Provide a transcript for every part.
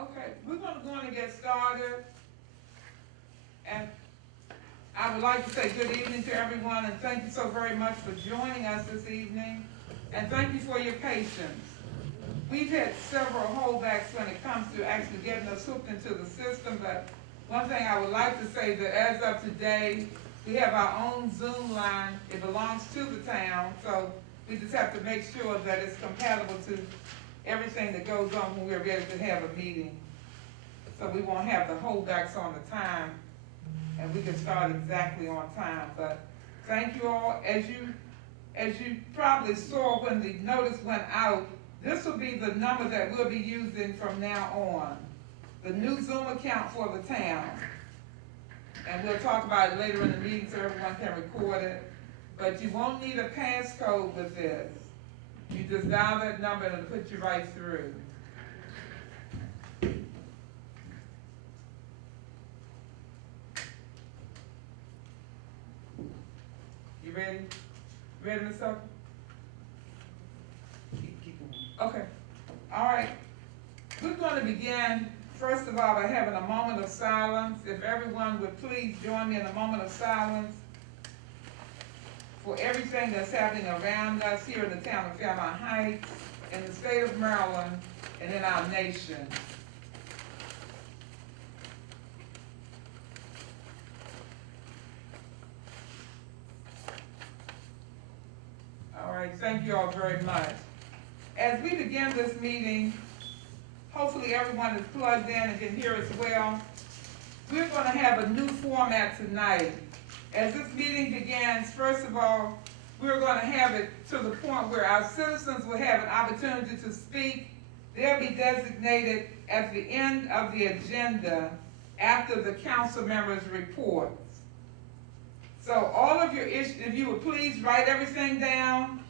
Okay, we're gonna go on and get started. And I would like to say good evening to everyone and thank you so very much for joining us this evening. And thank you for your patience. We've had several holdbacks when it comes to actually getting us hooked into the system, but one thing I would like to say that as of today, we have our own Zoom line. It belongs to the town, so we just have to make sure that it's compatible to everything that goes on when we're ready to have a meeting. So we won't have the holdbacks on the time, and we can start exactly on time. But thank you all. As you probably saw when the notice went out, this will be the number that we'll be using from now on. The new Zoom account for the town. And we'll talk about it later in the meeting so everyone can record it. But you won't need a passcode with this. You just dial that number and it'll put you right through. You ready? Ready, Ms. Tucker? Keep going. Okay. All right. We're going to begin, first of all, by having a moment of silence. If everyone would please join me in a moment of silence for everything that's happening around us here in the town of Fairmount Heights, in the state of Maryland, and in our nation. All right, thank you all very much. As we begin this meeting, hopefully everyone is plugged in and can hear us well. We're going to have a new format tonight. As this meeting begins, first of all, we're going to have it to the point where our citizens will have an opportunity to speak. They'll be designated at the end of the agenda after the council members' reports. So all of your issues, if you would please write everything down,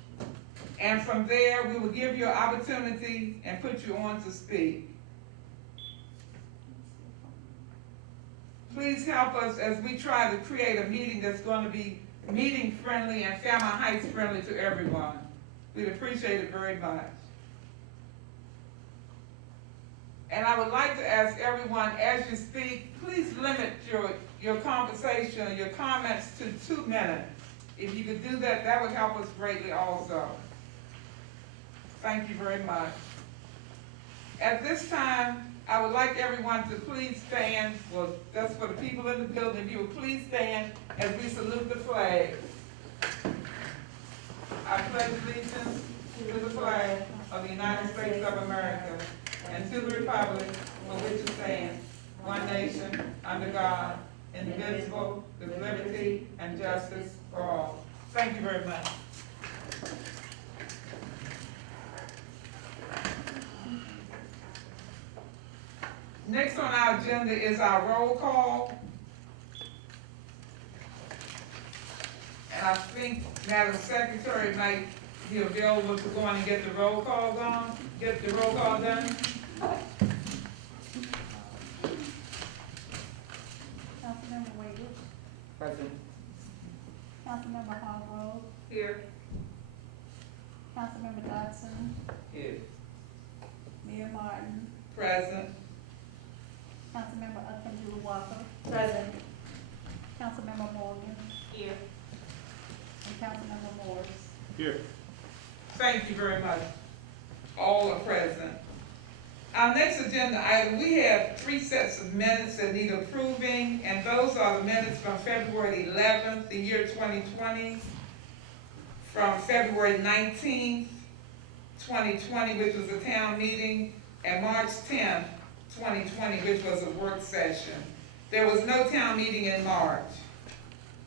and from there we will give you an opportunity and put you on to speak. Please help us as we try to create a meeting that's going to be meeting friendly and Fairmount Heights friendly to everyone. We'd appreciate it very much. And I would like to ask everyone, as you speak, please limit your conversation or your comments to 2 minutes. If you could do that, that would help us greatly also. Thank you very much. At this time, I would like everyone to please stand. Well, that's for the people in the building. If you would please stand as we salute the flag. I pledge allegiance to the flag of the United States of America and to the republic for which it stands, one nation, under God, indivisible, with liberty and justice for all. Thank you very much. Next on our agenda is our roll call. And I think Madam Secretary might be available to go on and get the roll call done. Councilmember Wiggins. Present. Councilmember Hargrove. Here. Councilmember Dodson. Here. Mayor Martin. Present. Councilmember Upton Walker. Present. Councilmember Morgan. Here. And Councilmember Morris. Here. Thank you very much. All are present. Our next agenda item, we have 3 sets of minutes that need approving, and those are the minutes from February 11th, the year 2020, from February 19th, 2020, which was a town meeting, and March 10th, 2020, which was a work session. There was no town meeting in March.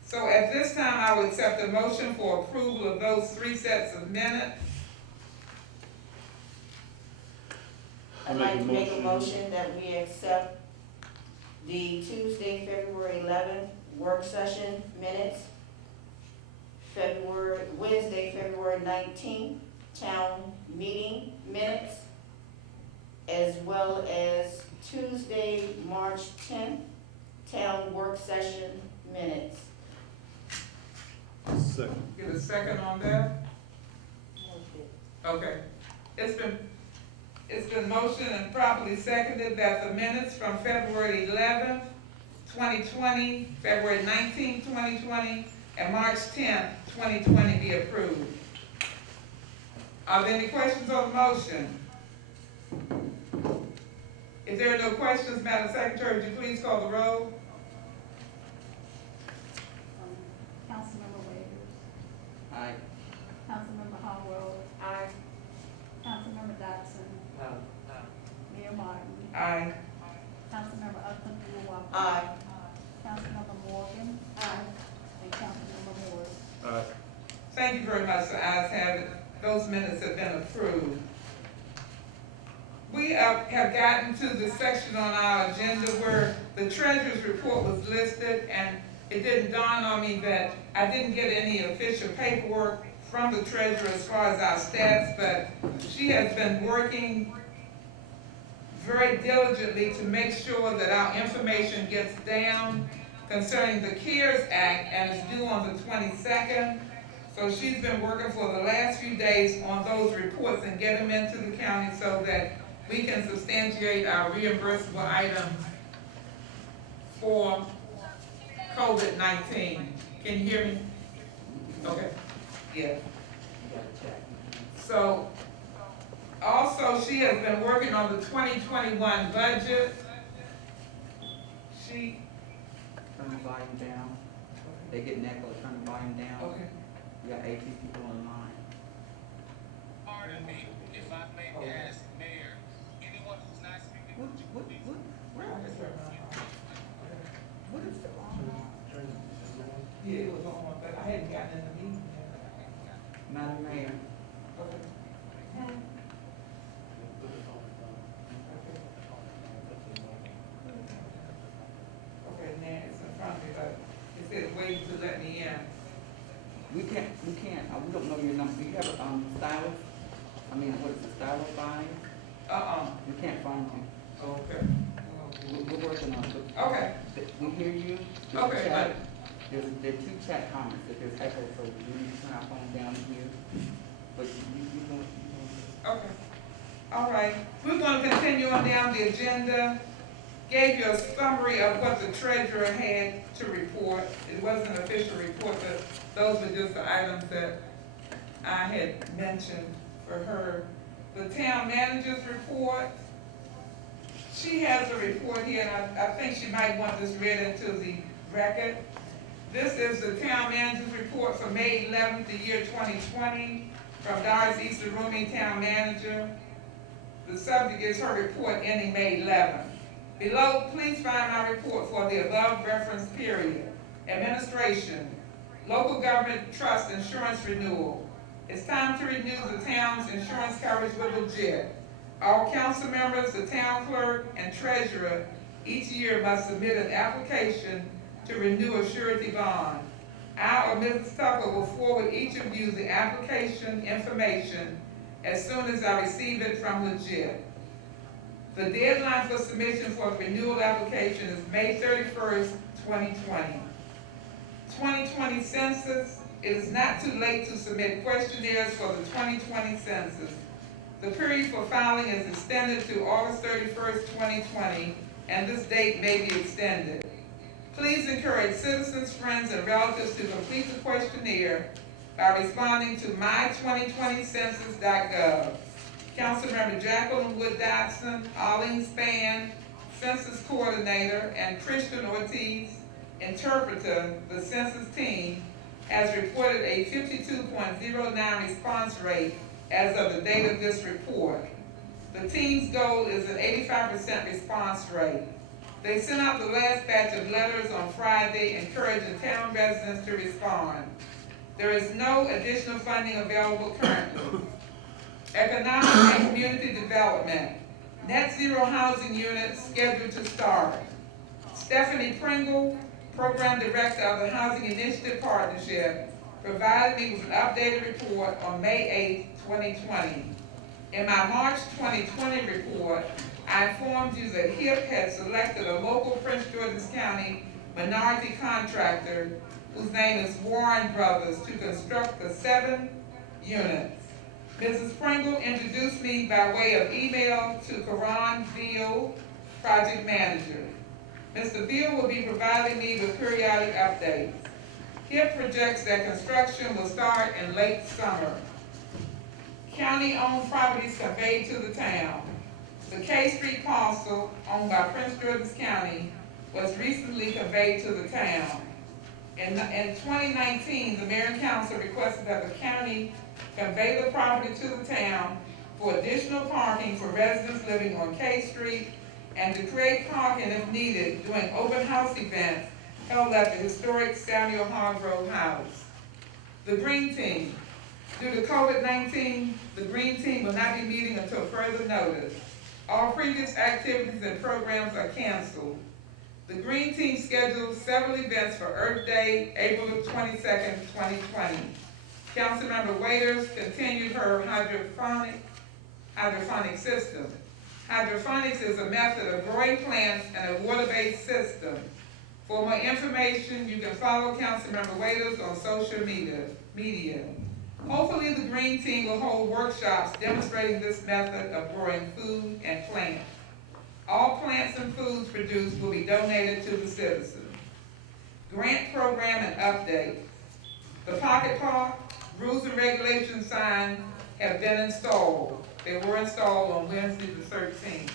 So at this time, I would accept a motion for approval of those 3 sets of minutes. I'd like to make a motion that we accept the Tuesday, February 11th work session minutes, Wednesday, February 19th town meeting minutes, as well as Tuesday, March 10th town work session minutes. Second. Get a second on that? Okay. It's It's been motioned and properly seconded that the minutes from February 11th, 2020, February 19th, 2020, and March 10th, 2020 be approved. Are there any questions on the motion? If there are no questions, Madam Secretary, would you please call the roll? Councilmember Wade, Aye. Councilmember Hall, Aye. Councilmember Dodson, Mayor Martin, Aye. Councilmember Upton Walker, Aye. Councilmember Morgan, and Councilmember Moore. Aye. Thank you very much. The ayes have it. Those minutes have been approved. We have gotten to the section on our agenda where the treasurer's report was listed, and it didn't dawn on me that I didn't get any official paperwork from the treasurer as far as our stats, but she has been working very diligently to make sure that our information gets down concerning the CARES Act, and it's due on the 22nd. So she's been working for the last few days on those reports and get them into the county so that we can substantiate our reimbursable items for COVID-19. Can you hear me? Okay, yeah. So, also, she has been working on the 2021 budget. She, Turn the volume down. They get an echo, turn the volume down. okay, We got 18 people online. Pardon me, if I may ask, Mayor, anyone who's not speaking, would you please? What is the yeah, it was on, but I hadn't gotten in the meeting yet. Madam Mayor? Okay. Okay, now it's in front of me, but it says waiting to let me in. We can't, we don't know your number. Do you have a stylus? I mean, what is it, stylus fine? We can't find you. Okay. We're working on it. Okay, We hear you. There's Okay, chat. There are two chat comments, that there's echo, so we need to turn our phone down here. But you don't. okay. All right, we're gonna continue on down the agenda. Gave you a summary of what the treasurer had to report. It wasn't an official report, but those were just the items that I had mentioned for her. The town manager's report. She has a report here, and I think she might want this read into the record. This is the town manager's report for May 11th, the year 2020, from Doris Easter Rooming, town manager. The subject is her report ending May 11th. Below, please find my report for the above referenced period. Administration, local government trust insurance renewal. It's time to renew the town's insurance coverage with Legit. All council members, the town clerk, and treasurer each year must submit an application to renew a surety bond. I or Mrs. Tucker will forward each of you the application information as soon as I receive it from Legit. The deadline for submission for the renewal application is May 31st, 2020. 2020 census, it is not too late to submit questionnaires for the 2020 census. The period for filing is extended to August 31st, 2020, and this date may be extended. Please encourage citizens, friends, and relatives to complete the questionnaire by responding to my2020census.gov. Councilmember Jacqueline Wood Dodson, Arlene Spann, Census Coordinator, and Christian Ortiz, Interpreter, the census team, has reported a 52.09 response rate as of the date of this report. The team's goal is an 85% response rate. They sent out the last batch of letters on Friday encouraging town residents to respond. There is no additional funding available currently. Economic and community development. Net zero housing units scheduled to start. Stephanie Pringle, Program Director of the Housing Initiative Partnership, provided me with an updated report on May 8th, 2020. In my March 2020 report, I informed you that HIP had selected a local Prince George's County minority contractor whose name is Warren Brothers to construct the 7 units. Mrs. Pringle introduced me by way of email to Karan Veal, project manager. Mr. Veal will be providing me with periodic updates. HIP projects that construction will start in late summer. County-owned properties conveyed to the town. The K Street parcel owned by Prince George's County was recently conveyed to the town. In 2019, the mayor and council requested that the county convey the property to the town for additional parking for residents living on K Street and to create parking if needed during open house events held at the historic Samuel Hargrove House. The Green Team. Due to COVID-19, the Green Team will not be meeting until further notice. All previous activities and programs are canceled. The Green Team scheduled several events for Earth Day, April 22nd, 2020. Councilmember Waiters continued her hydroponic system. Hydroponics is a method of growing plants in a water-based system. For more information, you can follow Councilmember Waiters on social media. Hopefully, the Green Team will hold workshops demonstrating this method of growing food and plants. All plants and foods produced will be donated to the citizens. Grant program and update. The Pocket Park rules and regulations signs have been installed. They were installed on Wednesday the 13th.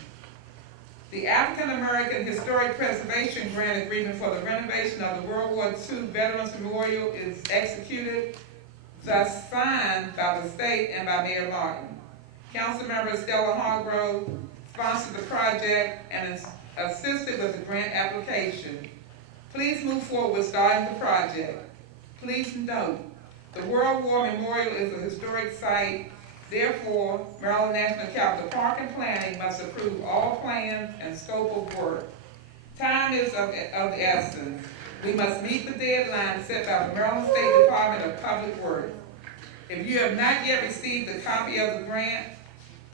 The African American Historic Preservation Grant Agreement for the renovation of the World War II Veterans Memorial is executed, thus signed by the state and by Mayor Martin. Councilmember Stella Hargrove sponsored the project and assisted with the grant application. Please move forward with starting the project. Please note, the World War Memorial is a historic site. Therefore, Maryland National Capital Park and Planning must approve all plans and scope of work. Time is of the essence. We must meet the deadline set by the Maryland State Department of Public Works. If you have not yet received a copy of the grant,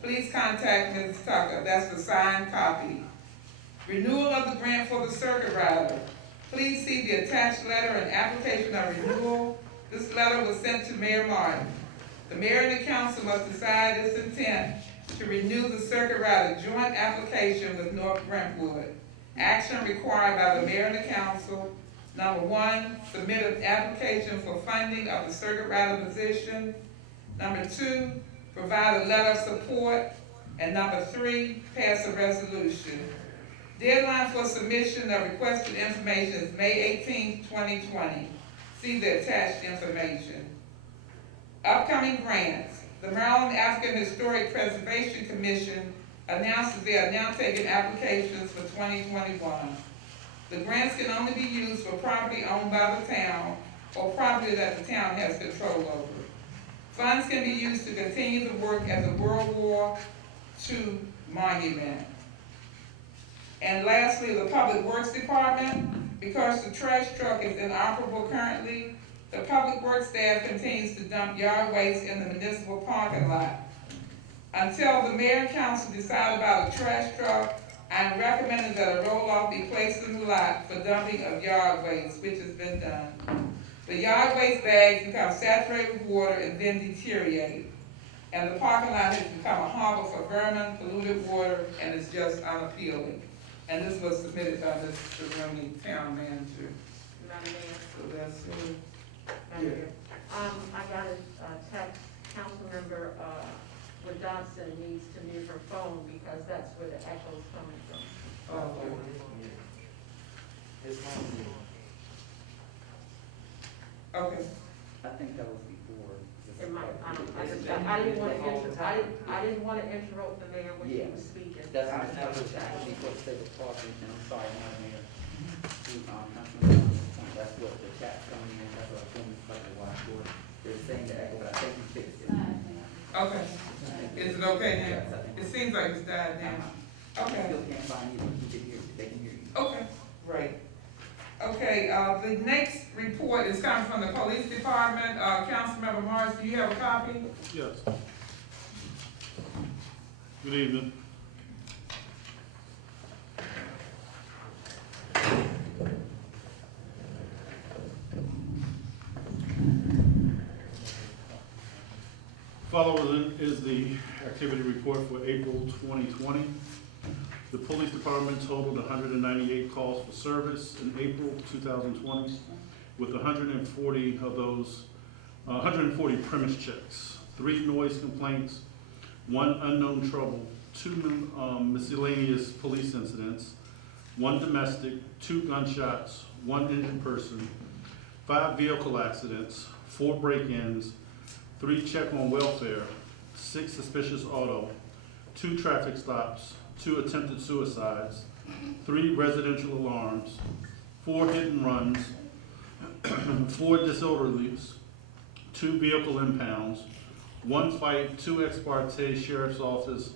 please contact Mrs. Tucker. That's the signed copy. Renewal of the grant for the circuit rider. Please see the attached letter and application of renewal. This letter was sent to Mayor Martin. The mayor and the council must decide its intent to renew the circuit rider joint application with North Brentwood. Action required by the mayor and the council. Number 1, submit an application for funding of the circuit rider position. Number 2, provide a letter of support. And number 3, pass a resolution. Deadline for submission of requested information is May 18, 2020. See the attached information. Upcoming grants. The Maryland African Historic Preservation Commission announces they are now taking applications for 2021. The grants can only be used for property owned by the town or property that the town has control over. Funds can be used to continue the work at the World War II monument. And lastly, the Public Works Department. Because the trash truck is inoperable currently, the Public Works staff continues to dump yard waste in the municipal parking lot. Until the mayor and council decide about a trash truck, I am recommending that a roll-off be placed in the lot for dumping of yard waste, which has been done. The yard waste bags become saturated with water and then deteriorate. And the parking lot has become a harbor for vermin, polluted water, and it's just unappealing. And this was submitted by the Rooney town manager. Madam Mayor. So that's who. Madam Mayor. I got a text, Councilmember Dodson needs to mute her phone because that's where the echo is coming from. Okay. I think that was before. It might, I didn't want to interrupt the mayor when she was speaking. That's before the state of parking, and I'm sorry, Madam Mayor. That's what the chat's coming in, that's what I'm doing, like a watch for. They're saying the echo, but I think we fixed it. Okay. Is it okay now? It seems like it's died down. Okay. Still can't find you, you can hear, they can hear you. Okay, great. Okay, the next report is coming from the police department. Councilmember Morris, do you have a copy? Yes. Good evening. Following is the activity report for April 2020. The police department totaled 198 calls for service in April 2020, with 140 of those, 140 premise checks, 3 noise complaints, 1 unknown trouble, 2 miscellaneous police incidents, 1 domestic, 2 gunshots, 1 injured person, 5 vehicle accidents, 4 break-ins, 3 check on welfare, 6 suspicious auto, 2 traffic stops, 2 attempted suicides, 3 residential alarms, 4 hit and runs, 4 disorderlies, 2 vehicle impounds, 1 fight, 2 ex parte sheriff's office,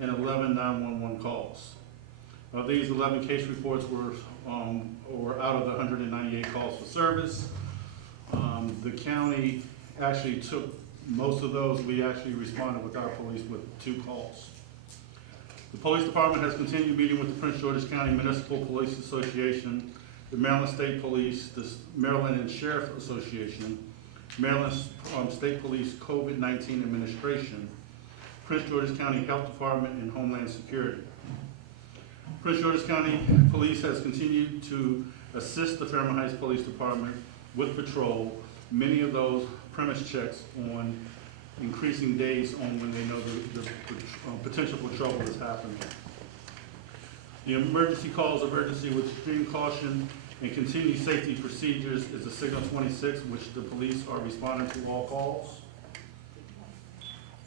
and 11 911 calls. Of these, 11 case reports were out of the 198 calls for service. The county actually took most of those. We actually responded with our police with 2 calls. The police department has continued meeting with the Prince George's County Municipal Police Association, the Maryland State Police, the Maryland and Sheriff Association, Maryland State Police COVID-19 Administration, Prince George's County Health Department, and Homeland Security. Prince George's County Police has continued to assist the Fairmount Heights Police Department with patrol, many of those premise checks on increasing days on when they know the potential for trouble is happening. The emergency calls of urgency with extreme caution and continued safety procedures is the Signal 26, which the police are responding to all calls.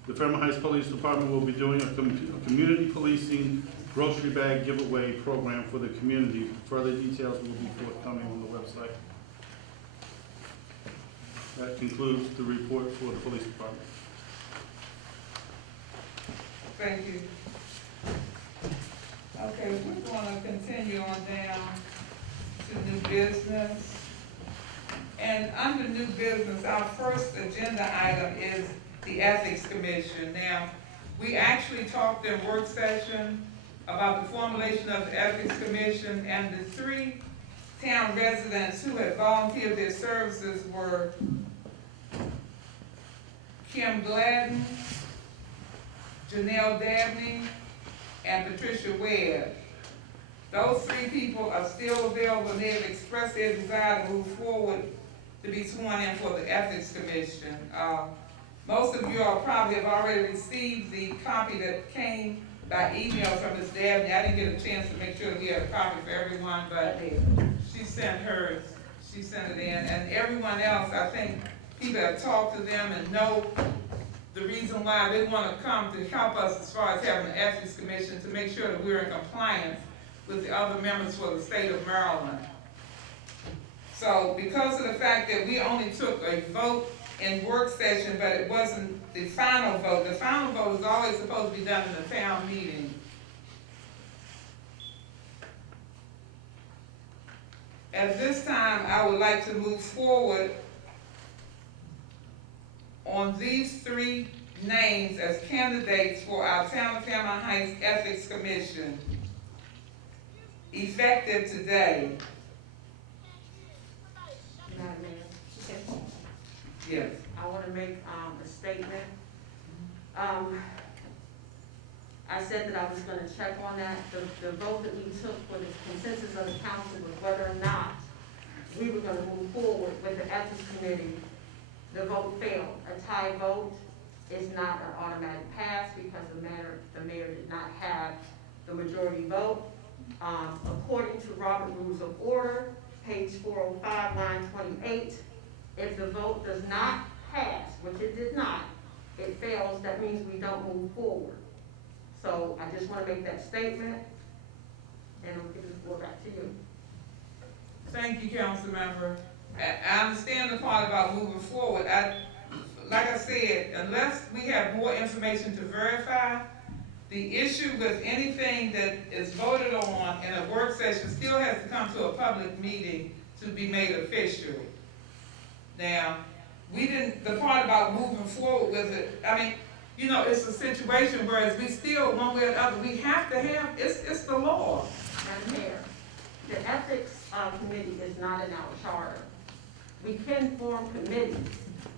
The Fairmount Heights Police Department will be doing a community policing grocery bag giveaway program for the community. Further details will be forthcoming on the website. That concludes the report for the police department. Thank you. Okay, we're gonna continue on down to new business. And under new business, our first agenda item is the Ethics Commission. Now, we actually talked in work session about the formulation of the Ethics Commission, and the 3 town residents who had volunteered their services were Kim Gladden, Janelle Dabney, and Patricia Webb. Those 3 people are still available, and they have expressed their desire to move forward to be sworn in for the Ethics Commission. Most of you all probably have already received the copy that came by email from Ms. Dabney. I didn't get a chance to make sure that we had a copy for everyone, but she sent hers. She sent it in, and everyone else, I think people have talked to them and know the reason why they want to come to help us as far as having an Ethics Commission to make sure that we're in compliance with the other members for the state of Maryland. So because of the fact that we only took a vote in work session, but it wasn't the final vote. The final vote is always supposed to be done in the town meeting. At this time, I would like to move forward on these 3 names as candidates for our Town of Fairmount Heights Ethics Commission, effective today. Madam Mayor, Yes. I want to make a statement. I said that I was going to check on that. The vote that we took for the consensus of the council was whether or not we were going to move forward with the ethics committee. The vote failed. A tie vote is not an automatic pass because the mayor did not have the majority vote. According to Robert Rules of Order, page 405, line 28, if the vote does not pass, which it did not, it fails, that means we don't move forward. So I just want to make that statement, and I'll give the floor back to you. Thank you, council member. I understand the part about moving forward. Like I said, unless we have more information to verify, the issue with anything that is voted on in a work session still has to come to a public meeting to be made official. Now, the part about moving forward with it, I mean, you know, it's a situation where we still, one way or the other, we have to have, it's the law. Madam Mayor, the ethics committee is not in our charter. We can form committees,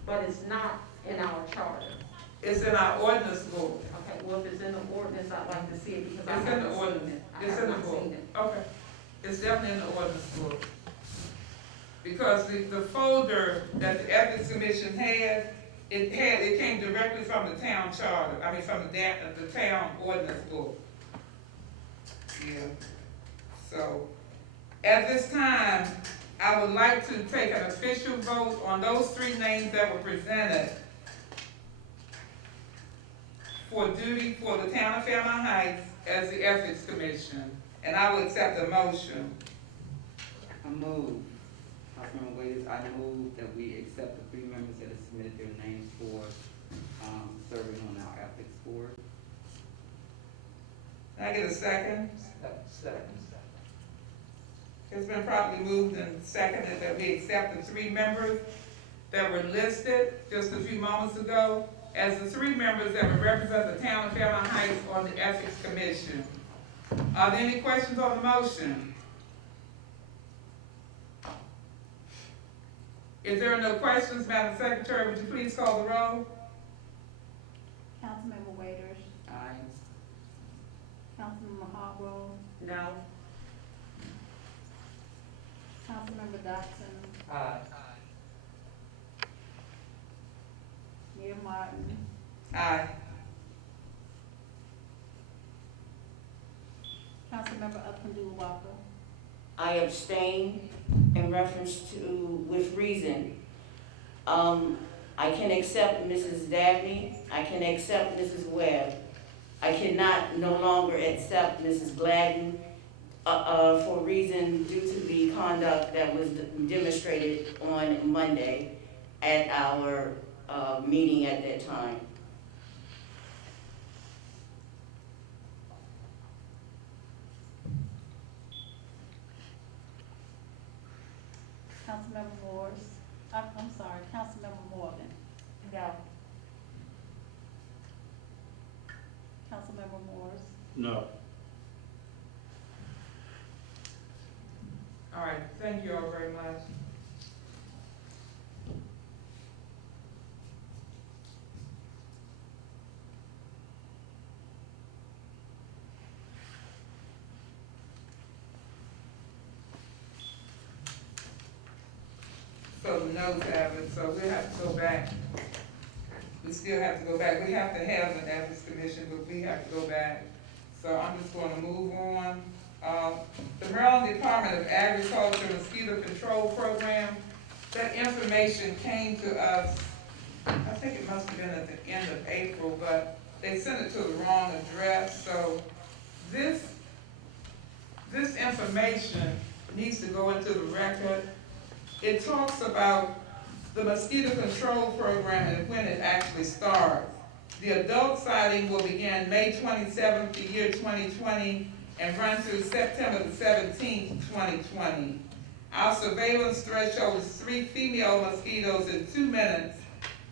but it's not in our charter. It's in our ordinance book. Okay, well, if it's in the ordinance, I'd like to see it because I It's in haven't the seen ordinance. it. I It's have in the not book. seen it. Okay. It's definitely in the ordinance book. Because the folder that the Ethics Commission had, it came directly from the town charter, from the town ordinance book. Yeah. So, at this time, I would like to take an official vote on those three names that were presented for duty for the town of Fairmount Heights as the Ethics Commission. And I will accept the motion. I move, Councilmember Waiters, I move that we accept the three members that have submitted their names for, serving on our ethics board. Can I get a second? Second. It's been properly moved and seconded that we accept the three members that were listed just a few moments ago as the three members that will represent the town of Fairmount Heights on the Ethics Commission. Are there any questions on the motion? If there are no questions, Madam Secretary, would you please call the roll? Councilmember Waiters, Aye. Councilmember Hargrove, No? Councilmember Dotson, Aye. Mayor Martin, Aye. Councilmember Upton Walker, I abstain in reference to, with reason. I can accept Mrs. Dabney, I can accept Mrs. Webb. I cannot no longer accept Mrs. Gladden, for reason due to the conduct that was demonstrated on Monday at our, meeting at that time. Councilmember Councilmember Morgan, No. Councilmember Morris, No. All right, thank you all very much. So the notes have it, so we have to go back. We still have to go back. We have to have an ethics commission, but we have to go back. So I'm just gonna move on. The Maryland Department of Agriculture Mosquito Control Program, that information came to us, I think it must have been at the end of April, but they sent it to the wrong address, so this information needs to go into the record. It talks about the mosquito control program and when it actually starts. The adult sighting will begin May 27th, the year 2020, and run through September the 17th, 2020. Our surveillance threshold is 3 female mosquitoes in 2 minutes,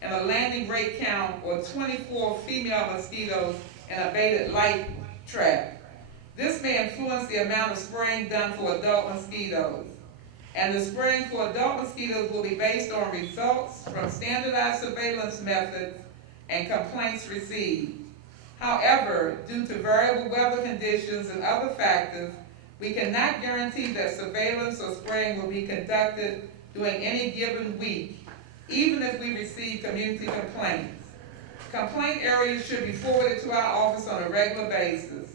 and a landing rate count or 24 female mosquitoes in a baited light trap. This may influence the amount of spraying done for adult mosquitoes. And the spraying for adult mosquitoes will be based on results from standardized surveillance methods and complaints received. However, due to variable weather conditions and other factors, we cannot guarantee that surveillance or spraying will be conducted during any given week, even if we receive community complaints. Complaint areas should be forwarded to our office on a regular basis.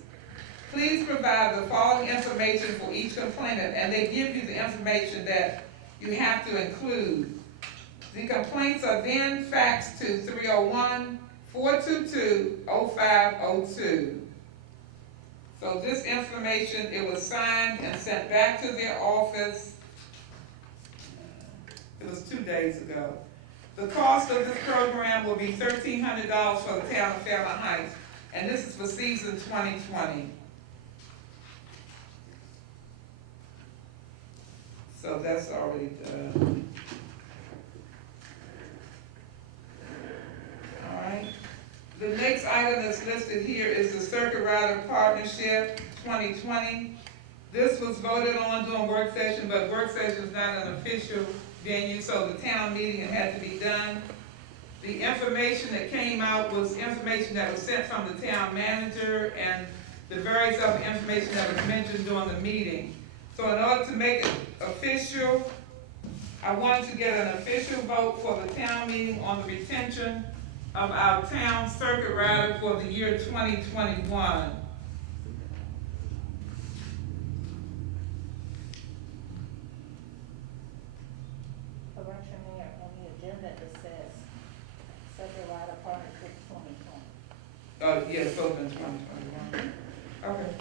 Please provide the following information for each complainant, and they give you the information that you have to include. The complaints are then faxed to 301-422-0502. So this information, it was signed and sent back to their office. It was 2 days ago. The cost of this program will be $1,300 for the town of Fairmount Heights, and this is for season 2020. So that's already done. All right. The next item that's listed here is the Circuit Rider Partnership 2020. This was voted on during work session, but work session is not an official venue, so the town meeting had to be done. The information that came out was information that was sent from the town manager and the various other information that was mentioned during the meeting. So in order to make it official, I wanted to get an official vote for the town meeting on the retention of our town circuit rider for the year 2021. Correction, Mayor, on the agenda it says Circuit Rider Partnership 2020. Yes, open 2021. Okay.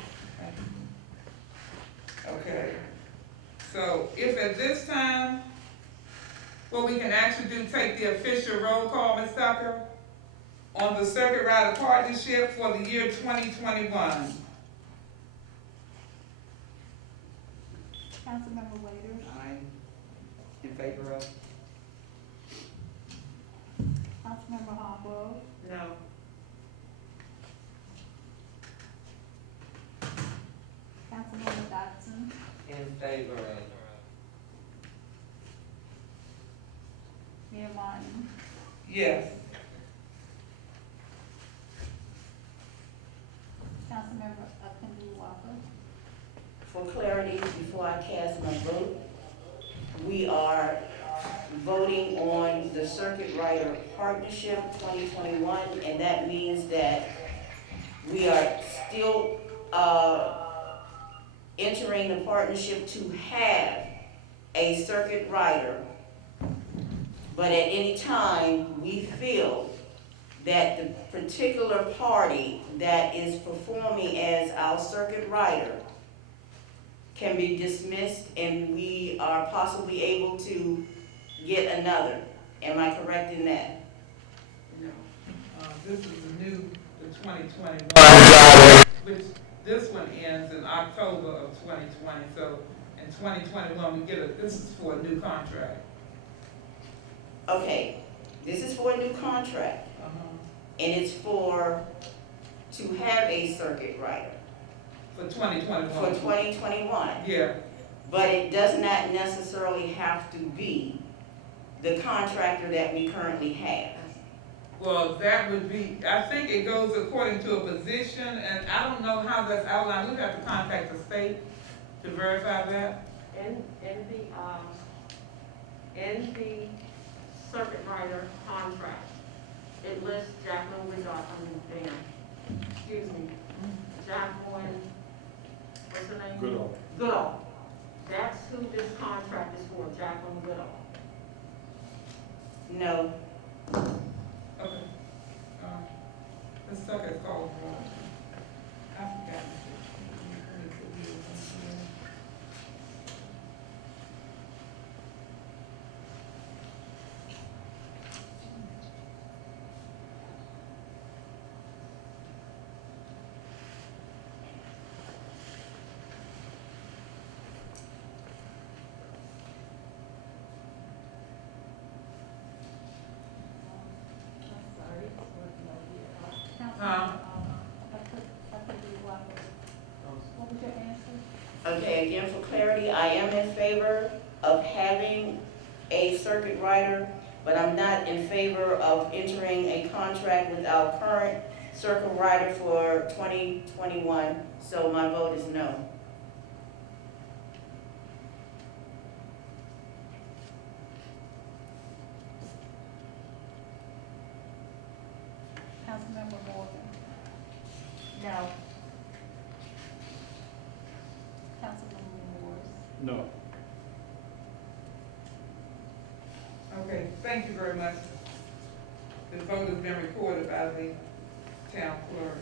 Okay. So if at this time, what we can actually do, take the official roll call, Ms. Tucker, on the Circuit Rider Partnership for the year 2021. Councilmember Waiters, I'm in favor of. Councilmember Hargrove, No. Councilmember Dotson, In favor of. Mayor Martin, Yes. Councilmember Upton Walker. For clarity, before I cast my vote, we are voting on the Circuit Rider Partnership 2021, and that means that we are still, entering the partnership to have a circuit rider. But at any time, we feel that the particular party that is performing as our circuit rider can be dismissed and we are possibly able to get another. Am I correct in that? No. This is the 2021, which this one ends in October of 2020. So in 2021, this is for a new contract. Okay, this is for a new contract, and it's to have a circuit rider For 2021. for 2021. Yeah. But it does not necessarily have to be the contractor that we currently have. Well, that would be, I think it goes according to a position, and I don't know how that's outlined. We'd have to contact the state to verify that. In the circuit rider contract, it lists Jacqueline Jacqueline, what's her name? Goodall. Goodall. That's who this contract is for, Jacqueline Goodall. No, Okay. Ms. Tucker called. I forgot. What was your answer? okay, again, for clarity, I am in favor of having a circuit rider, but I'm not in favor of entering a contract with our current circuit rider for 2021, so my vote is no. Councilmember Morgan, No. Councilmember Morris, No. Okay, thank you very much. The vote has been recorded by the town clerk.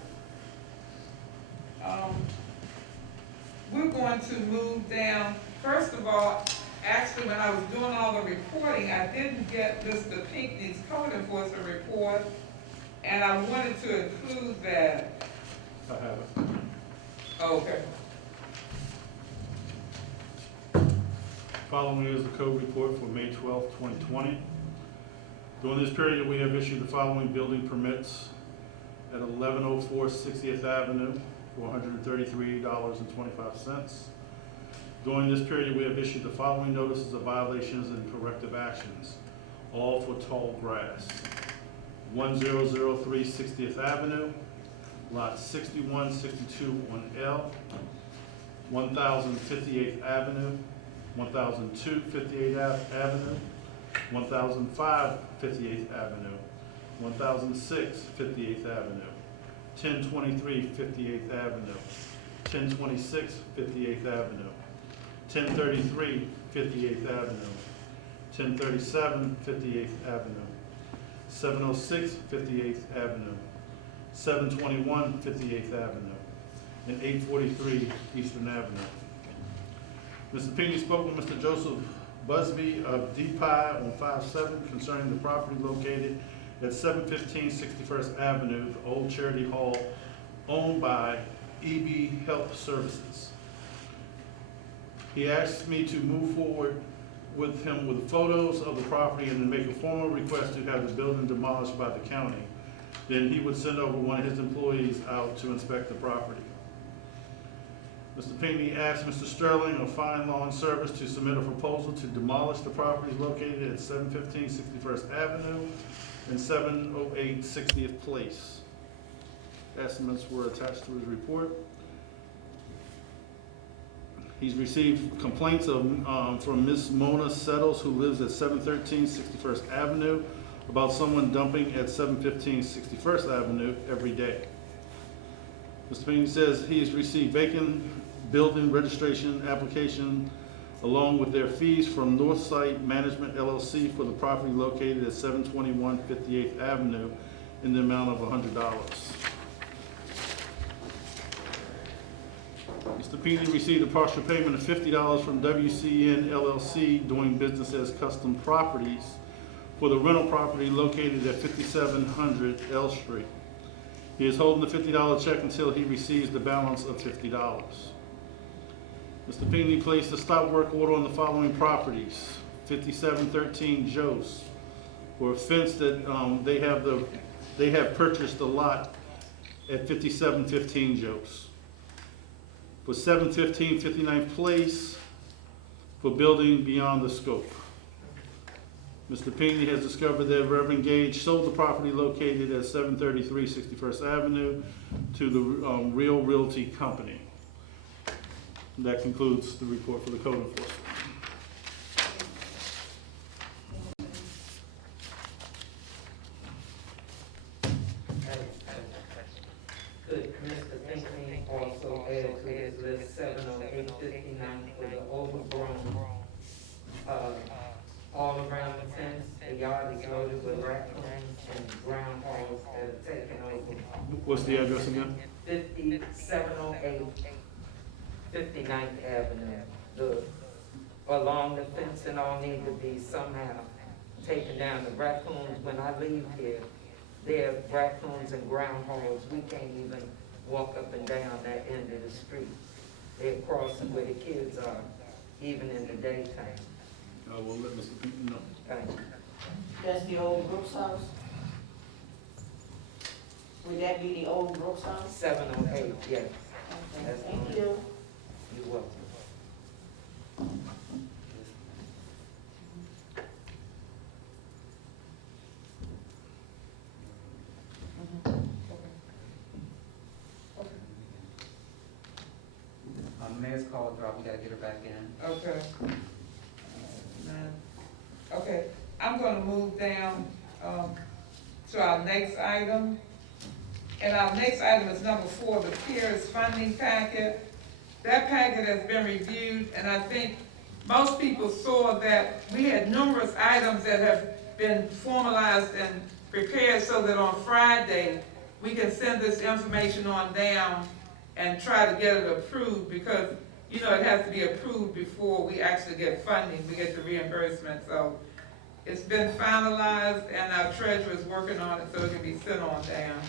We're going to move down. First of all, actually, when I was doing all the reporting, I didn't get Mr. Pinckney's code enforcement report, and I wanted to include that. I have it. Okay. Following is the code report for May 12th, 2020. During this period, we have issued the following building permits at 1104 60th Avenue for $133.25. During this period, we have issued the following notices of violations and corrective actions, all for tall grass. 1003 60th Avenue, Lot 61, 62 on L, 1058th Avenue, 1002 58th Avenue, 1005 58th Avenue, 1006 58th Avenue, 1023 58th Avenue, 1026 58th Avenue, 1033 58th Avenue, 1037 58th Avenue, 706 58th Avenue, 721 58th Avenue, and 843 Eastern Avenue. Mr. Pini spoke with Mr. Joseph Busby of DPI on 5-7 concerning the property located at 715 61st Avenue, the old Charity Hall, owned by EB Health Services. He asked me to move forward with him with photos of the property and to make a formal request to have the building demolished by the county. Then he would send over one of his employees out to inspect the property. Mr. Pinckney asked Mr. Sterling of Fine Lawn Service to submit a proposal to demolish the properties located at 715 61st Avenue and 708 60th Place. Estimates were attached to his report. He's received complaints from Ms. Mona Settles, who lives at 713 61st Avenue, about someone dumping at 715 61st Avenue every day. Mr. Pinckney says he's received vacant building registration application along with their fees from Northside Management LLC for the property located at 721 58th Avenue in the amount of $100. Mr. Pini received a partial payment of $50 from WCN LLC, doing business as Custom Properties, for the rental property located at 5700 L Street. He is holding the $50 check until he receives the balance of $50. Mr. Pini placed a stop work order on the following properties: 5713 Joe's, for a fence that they have purchased a lot at 5715 Joe's. For 715 59th Place, for building beyond the scope. Mr. Pinckney has discovered that Reverend Gage sold the property located at 733 61st Avenue to the Real Realty Company. That concludes the report for the code enforcement. Could Mr. Pinckney also add to his list 70859 for the overgrown, all around the fence, the yard is loaded with raccoons and groundhogs that are taking over. What's the address again? 5708 59th Avenue. Along the fence and all need to be somehow taken down. The raccoons, when I leave here, there are raccoons and groundhogs. We can't even walk up and down that end of the street. They're crossing where the kids are, even in the daytime. We'll let Mr. Pinckney know. Thank you. That's the old Brooks house? Would that be the old Brooks house? 708, yes. Okay, That's thank the you. You're welcome. Mayor's call drop, we gotta get her back in. Okay. Okay, I'm gonna move down, to our next item. And our next item is number 4, the CARES funding packet. That packet has been reviewed, and I think most people saw that we had numerous items that have been formalized and prepared so that on Friday, we can send this information on down and try to get it approved, because, you know, it has to be approved before we actually get funding, we get the reimbursement. So it's been finalized, and our treasurer is working on it so it can be sent on down.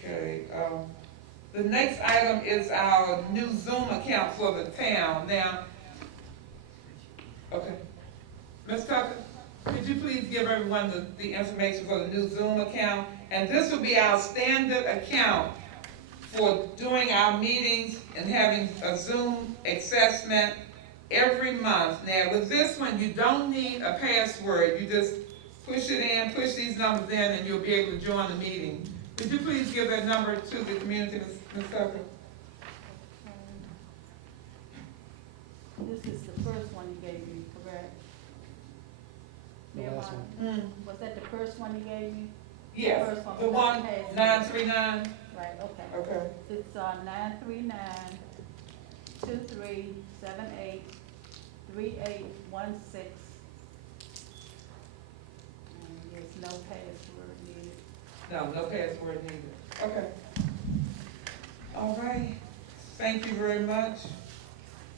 Okay, the next item is our new Zoom account for the town. Now, okay, Ms. Tucker, could you please give everyone the information for the new Zoom account? And this will be our standard account for doing our meetings and having a Zoom assessment every month. Now, with this one, you don't need a password. You just push it in, push these numbers in, and you'll be able to join the meeting. Would you please give that number to the community, Ms. Tucker? This is the first one you gave me, correct? The Mayor last Martin? Was that the first one you gave me? Yes, First one the was one, passed. 939, Right, okay. okay. It's, 939-237-83816. And there's no password needed. No, no password needed. Okay. All right, thank you very much.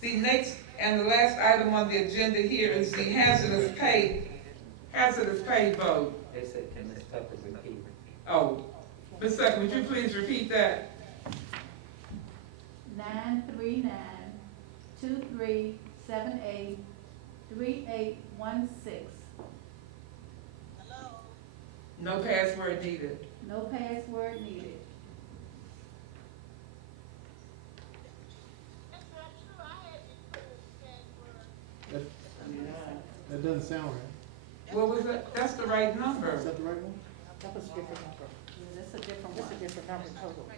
The next and the last item on the agenda here is the hazardous pay vote. They said, can Ms. Tucker repeat? Oh, Ms. Tucker, would you please repeat that? 939-237-83816. No password needed. No password needed. That doesn't sound right. What was it? That's the right number. Is that the right one? That was a different number. That's a different That's a one. different number total.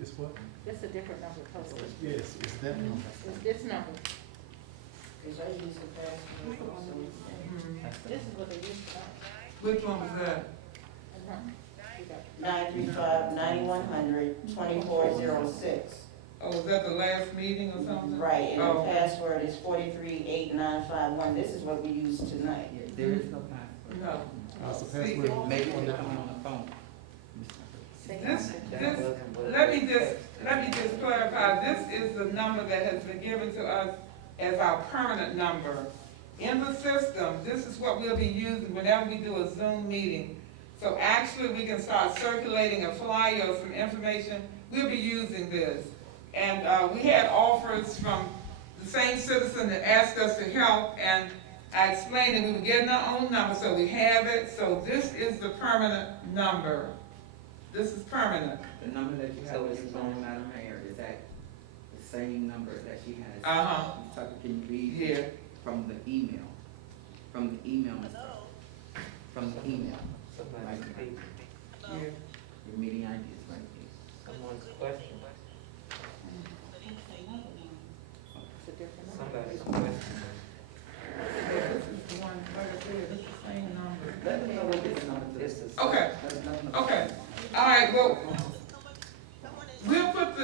It's what? That's a different number total. Yes, it's that number. It's this number. Cause I use the password also. This is what they used to. Which one was that? You got 935-9100-2406. Oh, was that the last meeting or something? Right, and the Oh. password is 438951. This is what we use tonight. There is no password. No. It's a See, password. Maybe when they come on the phone. let me just clarify, this is the number that has been given to us as our permanent number. In the system, this is what we'll be using whenever we do a Zoom meeting. So actually, we can start circulating a flyer or some information, we'll be using this. And, we had offers from the same citizen that asked us to help, and I explained that we were getting our own number, so we have it, so this is the permanent number. This is permanent. The number that you have on your phone, Madam Mayor, is that the same number that she has? Uh-huh. Ms. Tucker, can you read Yeah. from the email? From the email, Ms. Tucker. From the email. Somebody's speaking. Yeah. Your meeting ID is right here. Someone's questioning. It's a different number. Somebody's questioning. Yeah, this is the one, like I said, this is the same number. Let me know what the number is. This is. Okay, Let us know. okay, all right, well, we'll put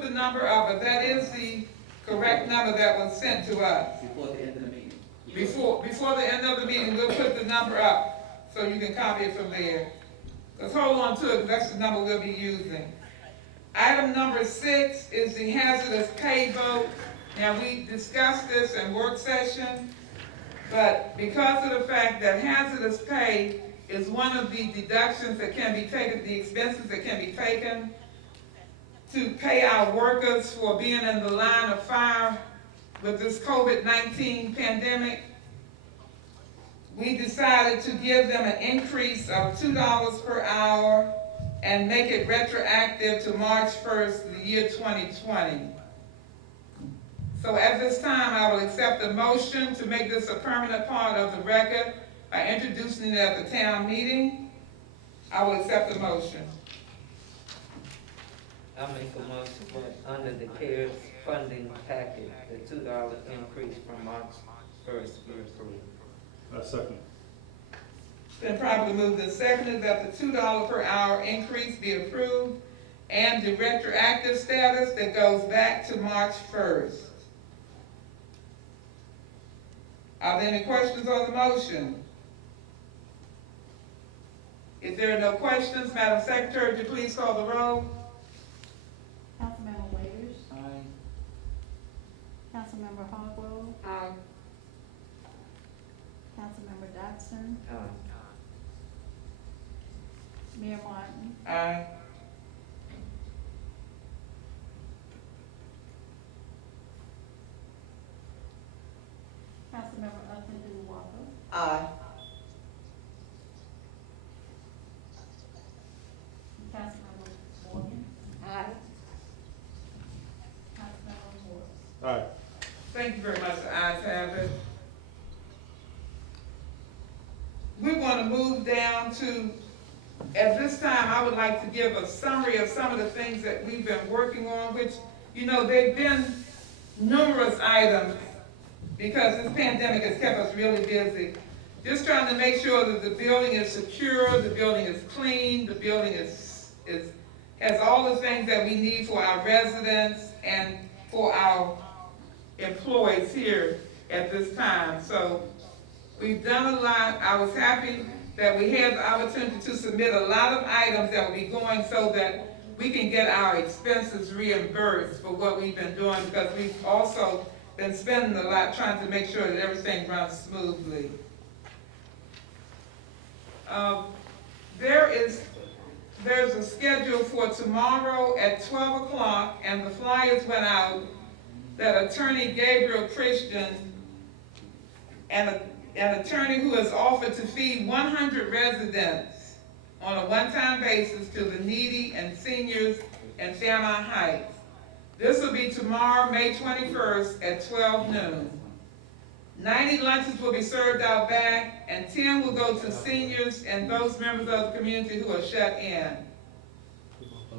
the number up, but that is the correct number that was sent to us. Before the end of the meeting. Before the end of the meeting, we'll put the number up, so you can copy it from there. Let's hold on to it, 'cause that's the number we'll be using. Item number 6 is the hazardous pay vote. Now, we discussed this in work session, but because of the fact that hazardous pay is one of the deductions that can be taken, the expenses that can be taken to pay our workers for being in the line of fire with this COVID-19 pandemic, we decided to give them an increase of $2 per hour and make it retroactive to March 1st, the year 2020. So at this time, I will accept a motion to make this a permanent part of the record by introducing it at the town meeting. I will accept the motion. I make a motion that under the CARES funding package, the $2 increase from March 1st be approved. Second. Been properly moved and seconded that the $2 per hour increase be approved and the retroactive status that goes back to March 1st. Are there any questions on the motion? If there are no questions, Madam Secretary, would you please call the roll? Councilmember Waiters, Aye. Councilmember Hargrove, Aye. Councilmember Dotson, Mayor Martin, Aye. Councilmember Upton Walker, Aye. Councilmember Morgan, Aye. Councilmember Morris. Aye. Thank you very much. The ayes have it. move down to, at this time, I would like to give a summary of some of the things that we've been working on, which, they've been numerous items because this pandemic has kept us really busy. Just trying to make sure that the building is secure, the building is clean, the building has all the things that we need for our residents and for our employees here at this time. So we've done a lot. I was happy that we had the opportunity to submit a lot of items that will be going so that we can get our expenses reimbursed for what we've been doing, because we've also been spending a lot trying to make sure that everything runs smoothly. There's a schedule for tomorrow at 12 o'clock, and the flyers went out that Attorney Gabriel Christian, an attorney who has offered to feed 100 residents on a one-time basis to the needy and seniors in Fairmount Heights. This will be tomorrow, May 21st at 12 noon. 90 lunches will be served out back, and 10 will go to seniors and those members of the community who are shut in.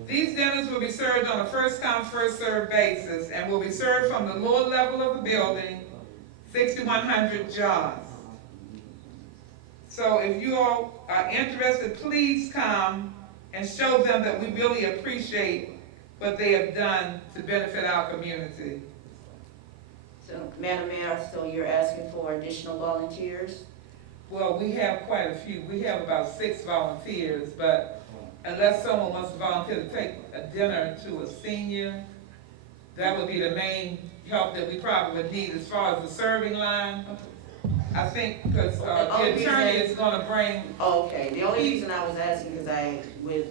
These dinners will be served on a first-come, first-served basis and will be served from the lower level of the building, 6100 Johns. So if you all are interested, please come and show them that we really appreciate what they have done to benefit our community. So, Madam Mayor, so you're asking for additional volunteers? Well, we have quite a few. We have about 6 volunteers, but unless someone wants to volunteer to take a dinner to a senior, that would be the main help that we probably would need as far as the serving line. I think because the attorney is going to bring. Okay, the only reason I was asking because I would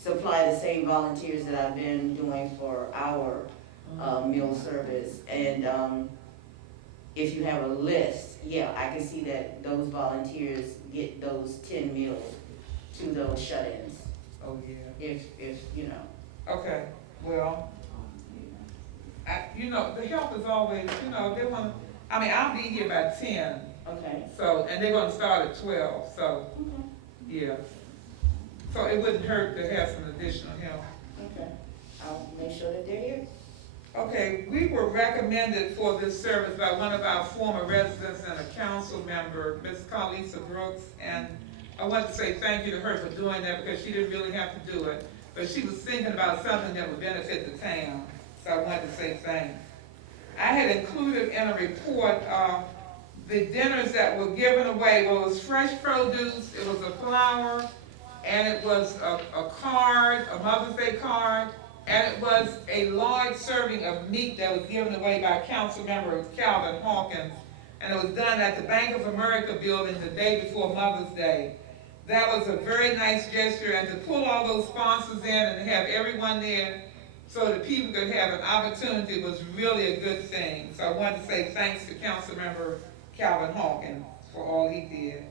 supply the same volunteers that I've been doing for our meal service. And if you have a list, yeah, I can see that those volunteers get those 10 meals to those shut-ins. Oh, yeah. If you know. Okay, well, the help is always, they want, I'll be here by 10. Okay. So, and they're gonna start at 12, so, yeah. So it wouldn't hurt to have some additional help. Okay. I'll make sure that they're here. Okay, we were recommended for this service by one of our former residents and a council member, Ms. Carlisa Brooks, and I want to say thank you to her for doing that because she didn't really have to do it, but she was thinking about something that would benefit the town, so I wanted to say thanks. I had included in a report the dinners that were given away. Well, it was fresh produce, it was a flower, and it was a card, a Mother's Day card, and it was a large serving of meat that was given away by Council Member Calvin Hawkins, and it was done at the Bank of America building the day before Mother's Day. That was a very nice gesture, and to pull all those sponsors in and have everyone there so that people could have an opportunity was really a good thing. So I wanted to say thanks to Council Member Calvin Hawkins for all he did.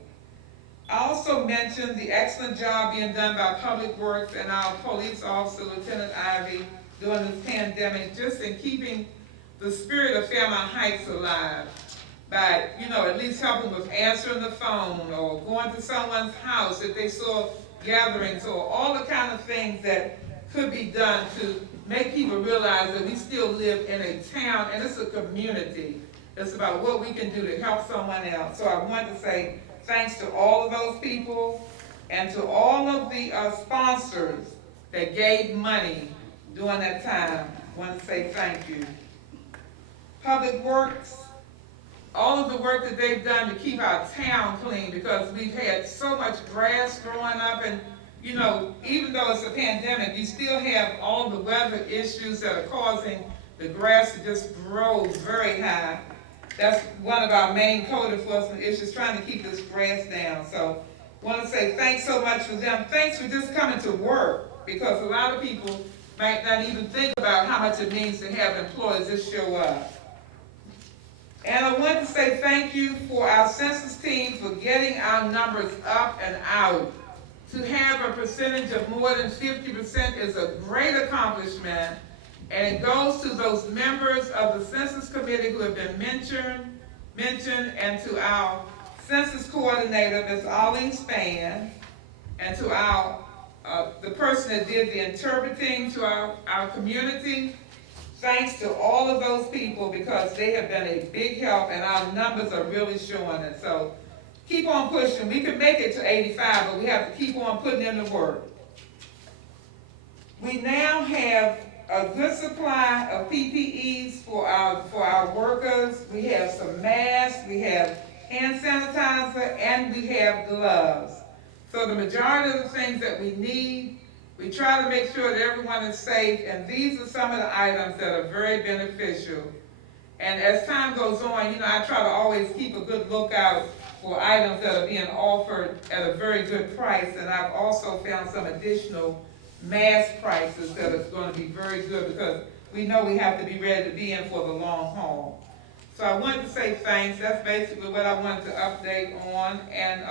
I also mentioned the excellent job being done by Public Works and our police officer, Lieutenant Ivy, during this pandemic, just in keeping the spirit of Fairmount Heights alive by, at least helping with answering the phone or going to someone's house if they saw gatherings, or all the kind of things that could be done to make people realize that we still live in a town and it's a community. It's about what we can do to help someone else. So I wanted to say thanks to all of those people and to all of the sponsors that gave money during that time. I want to say thank you. Public Works, all of the work that they've done to keep our town clean, because we've had so much grass growing up, and even though it's a pandemic, you still have all the weather issues that are causing the grass to just grow very high. That's one of our main code enforcement issues, trying to keep this grass down. So I want to say thanks so much for them. Thanks for just coming to work, because a lot of people might not even think about how much it means to have employees just show up. And I want to say thank you for our census team for getting our numbers up and out. To have a percentage of more than 50% is a great accomplishment, and it goes to those members of the Census Committee who have been mentioned, and to our census coordinator, Ms. Arlene Span, and to our, the person that did the interpreting to our community. Thanks to all of those people because they have been a big help and our numbers are really showing it. So keep on pushing. We can make it to 85, but we have to keep on putting in the work. We now have a good supply of PPEs for our workers. We have some masks, we have hand sanitizer, and we have gloves. So the majority of the things that we need, we try to make sure that everyone is safe, and these are some of the items that are very beneficial. And as time goes on, I try to always keep a good lookout for items that are being offered at a very good price, and I've also found some additional mass prices that is going to be very good because we know we have to be ready to be in for the long haul. So I wanted to say thanks. That's basically what I wanted to update on. And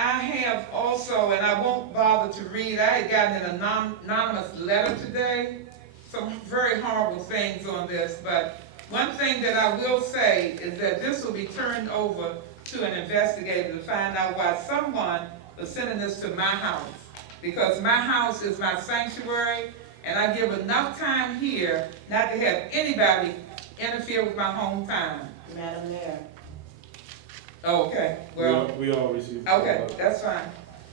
I have also, and I won't bother to read, I had gotten an anonymous letter today, some very horrible things on this, but one thing that I will say is that this will be turned over to an investigator to find out why someone was sending this to my house. Because my house is my sanctuary, and I give enough time here not to have anybody interfere with my home time. Madam Mayor. Oh, okay, well. We all received. Okay, that's fine.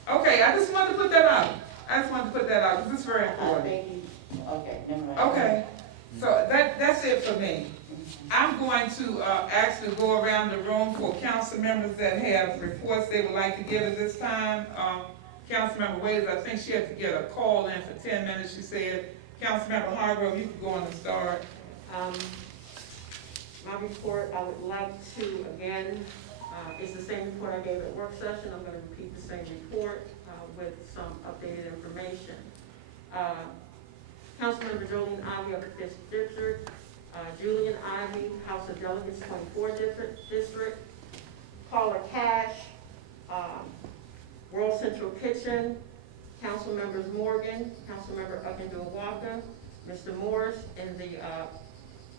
Okay, I just wanted to put that out. Because it's very I important. think you, okay, never mind. Okay, so that's it for me. I'm going to actually go around the room for council members that have reports they would like to give at this time. Councilmember Ways, I think she had to get a call in for 10 minutes, she said. Councilmember Hargrove, you can go on and start. My report, I would like to, again, it's the same report I gave at work session. I'm gonna repeat the same report with some updated information. Councilmember Jolene Ivey of the 5th District, Julian Ivey, House of Delegates, 24th District, Paula Cash, World Central Kitchen, Council Members Morgan, Councilmember Walker, Mr. Morris, and the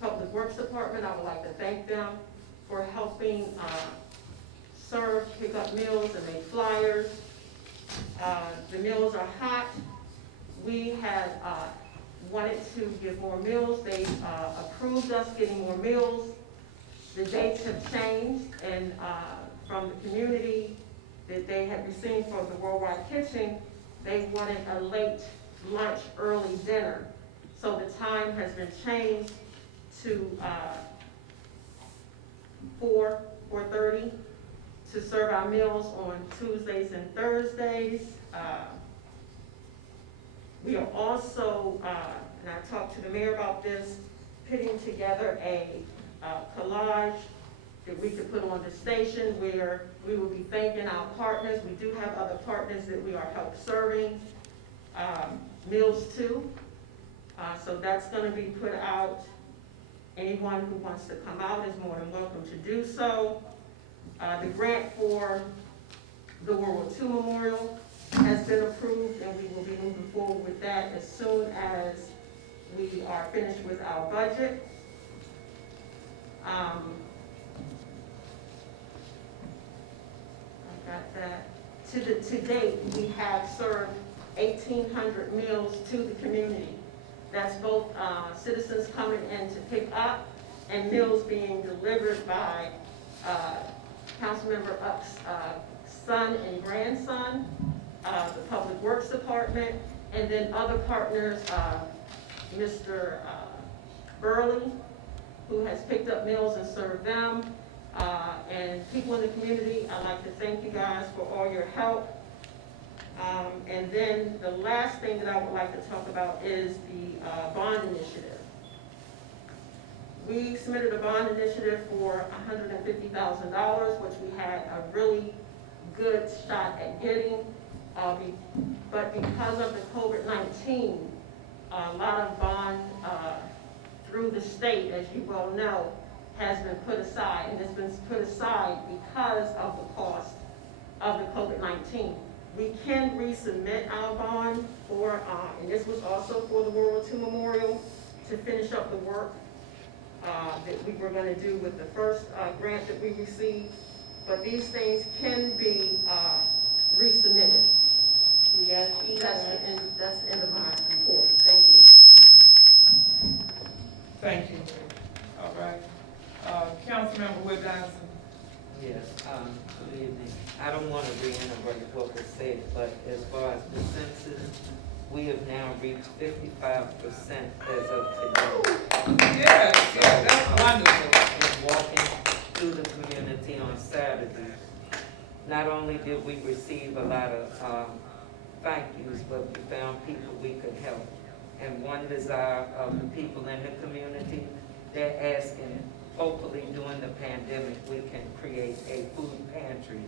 Public Works Department. I would like to thank them for helping serve, pick up meals, and make flyers. The meals are hot. We had wanted to give more meals. They approved us getting more meals. The dates have changed, and from the community that they had received from the Worldwide Kitchen, they wanted a late lunch, early dinner. So the time has been changed to 4:30 to serve our meals on Tuesdays and Thursdays. We are also, and I talked to the mayor about this, putting together a collage that we could put on the station where we will be thanking our partners. We do have other partners that we are help serving meals to. So that's gonna be put out. Anyone who wants to come out is more than welcome to do so. The grant for the World War II Memorial has been approved, and we will be moving forward with that as soon as we are finished with our budget. I got that. To date, we have served 1,800 meals to the community. That's both citizens coming in to pick up and meals being delivered by Councilmember Upp's son and grandson, the Public Works Department, and then other partners, Mr. Burley, who has picked up meals and served them, and people in the community. I'd like to thank you guys for all your help. And then the last thing that I would like to talk about is the bond initiative. We submitted a bond initiative for $150,000, which we had a really good shot at getting. But because of the COVID-19, a lot of bond through the state, as you well know, has been put aside, and it's been put aside because of the cost of the COVID-19. We can resubmit our bond for, and this was also for the World War II Memorial, to finish up the work that we were going to do with the first grant that we received. but these things can be, resubmitted. You got feedback? That's the end of my report, thank you. Thank you. All right. Councilmember Wood Johnson. Yes, good evening. I don't want to reiterate what was said, but as far as the census, we have now reached 55% as of today. Yes, yes, that's wonderful. And walking through the community on Saturday, not only did we receive a lot of thank yous, but we found people we could help. And one desire of the people in the community, they're asking, hopefully during the pandemic, we can create a food pantry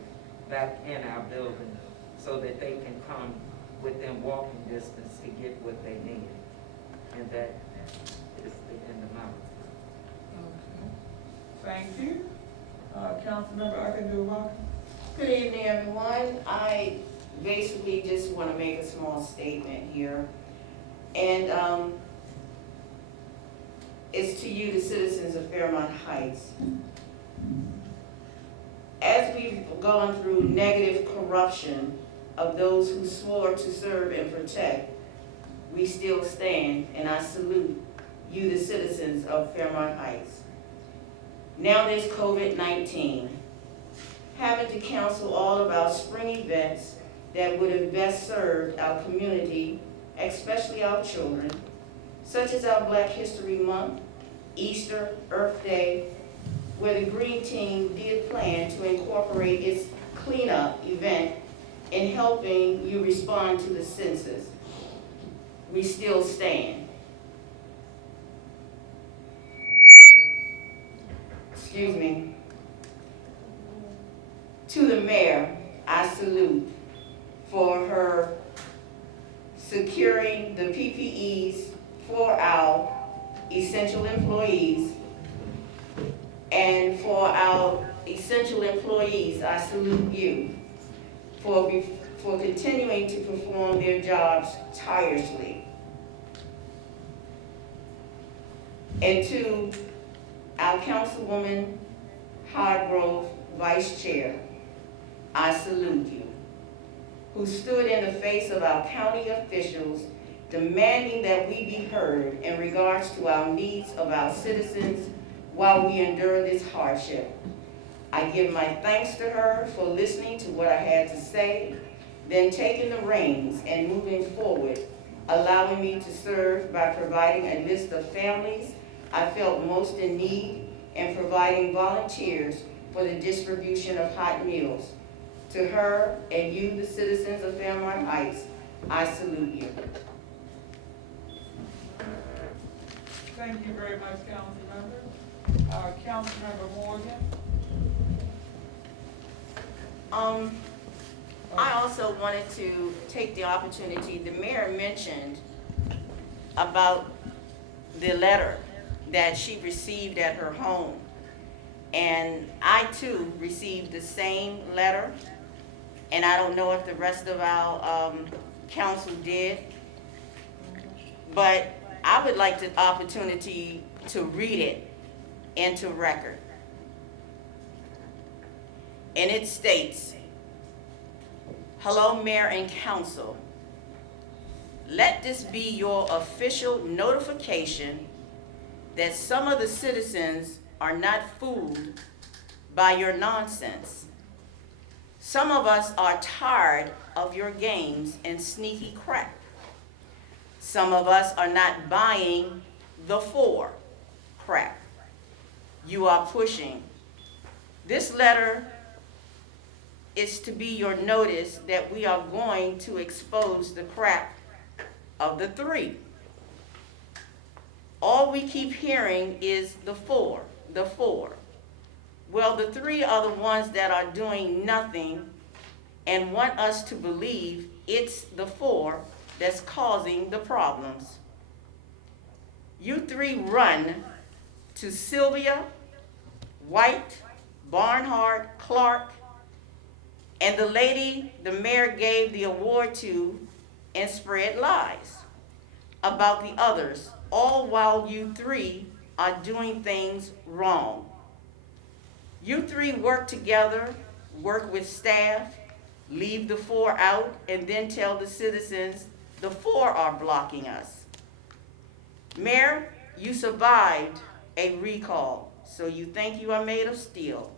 back in our building so that they can come within walking distance to get what they need. And that is the end of my report. Okay. Thank you. Councilmember Akindu. Good evening, everyone. I basically just want to make a small statement here. And it's to you, the citizens of Fairmount Heights. As we've gone through negative corruption of those who swore to serve and protect, we still stand, and I salute you, the citizens of Fairmount Heights. Now there's COVID-19. Having to cancel all of our spring events that would have best served our community, especially our children, such as our Black History Month, Easter, Earth Day, where the Green Team did plan to incorporate its cleanup event in helping you respond to the census. We still stand. Excuse me. To the mayor, I salute for her securing the PPEs for our essential employees. And for our essential employees, I salute you for continuing to perform their jobs tirelessly. And to our Councilwoman Hardgrove, Vice Chair, I salute you, who stood in the face of our county officials demanding that we be heard in regards to our needs of our citizens while we endure this hardship. I give my thanks to her for listening to what I had to say, then taking the reins and moving forward, allowing me to serve by providing a list of families I felt most in need and providing volunteers for the distribution of hot meals. To her and you, the citizens of Fairmount Heights, I salute you. Thank you very much, Councilmember. Councilmember Morgan. I also wanted to take the opportunity, the mayor mentioned about the letter that she received at her home. And I too received the same letter, and I don't know if the rest of our council did, but I would like the opportunity to read it into record. And it states, "Hello, Mayor and Council. Let this be your official notification that some of the citizens are not fooled by your nonsense. Some of us are tired of your games and sneaky crap. Some of us are not buying the for crap you are pushing. This letter is to be your notice that we are going to expose the crap of the three. All we keep hearing is the four. Well, the three are the ones that are doing nothing and want us to believe it's the four that's causing the problems. You three run to Sylvia, White, Barnhart, Clark, and the lady the mayor gave the award to, and spread lies about the others, all while you three are doing things wrong. You three work together work with staff, leave the 4 out, and then tell the citizens the 4 are blocking us. Mayor, you survived a recall, so you think you are made of steel.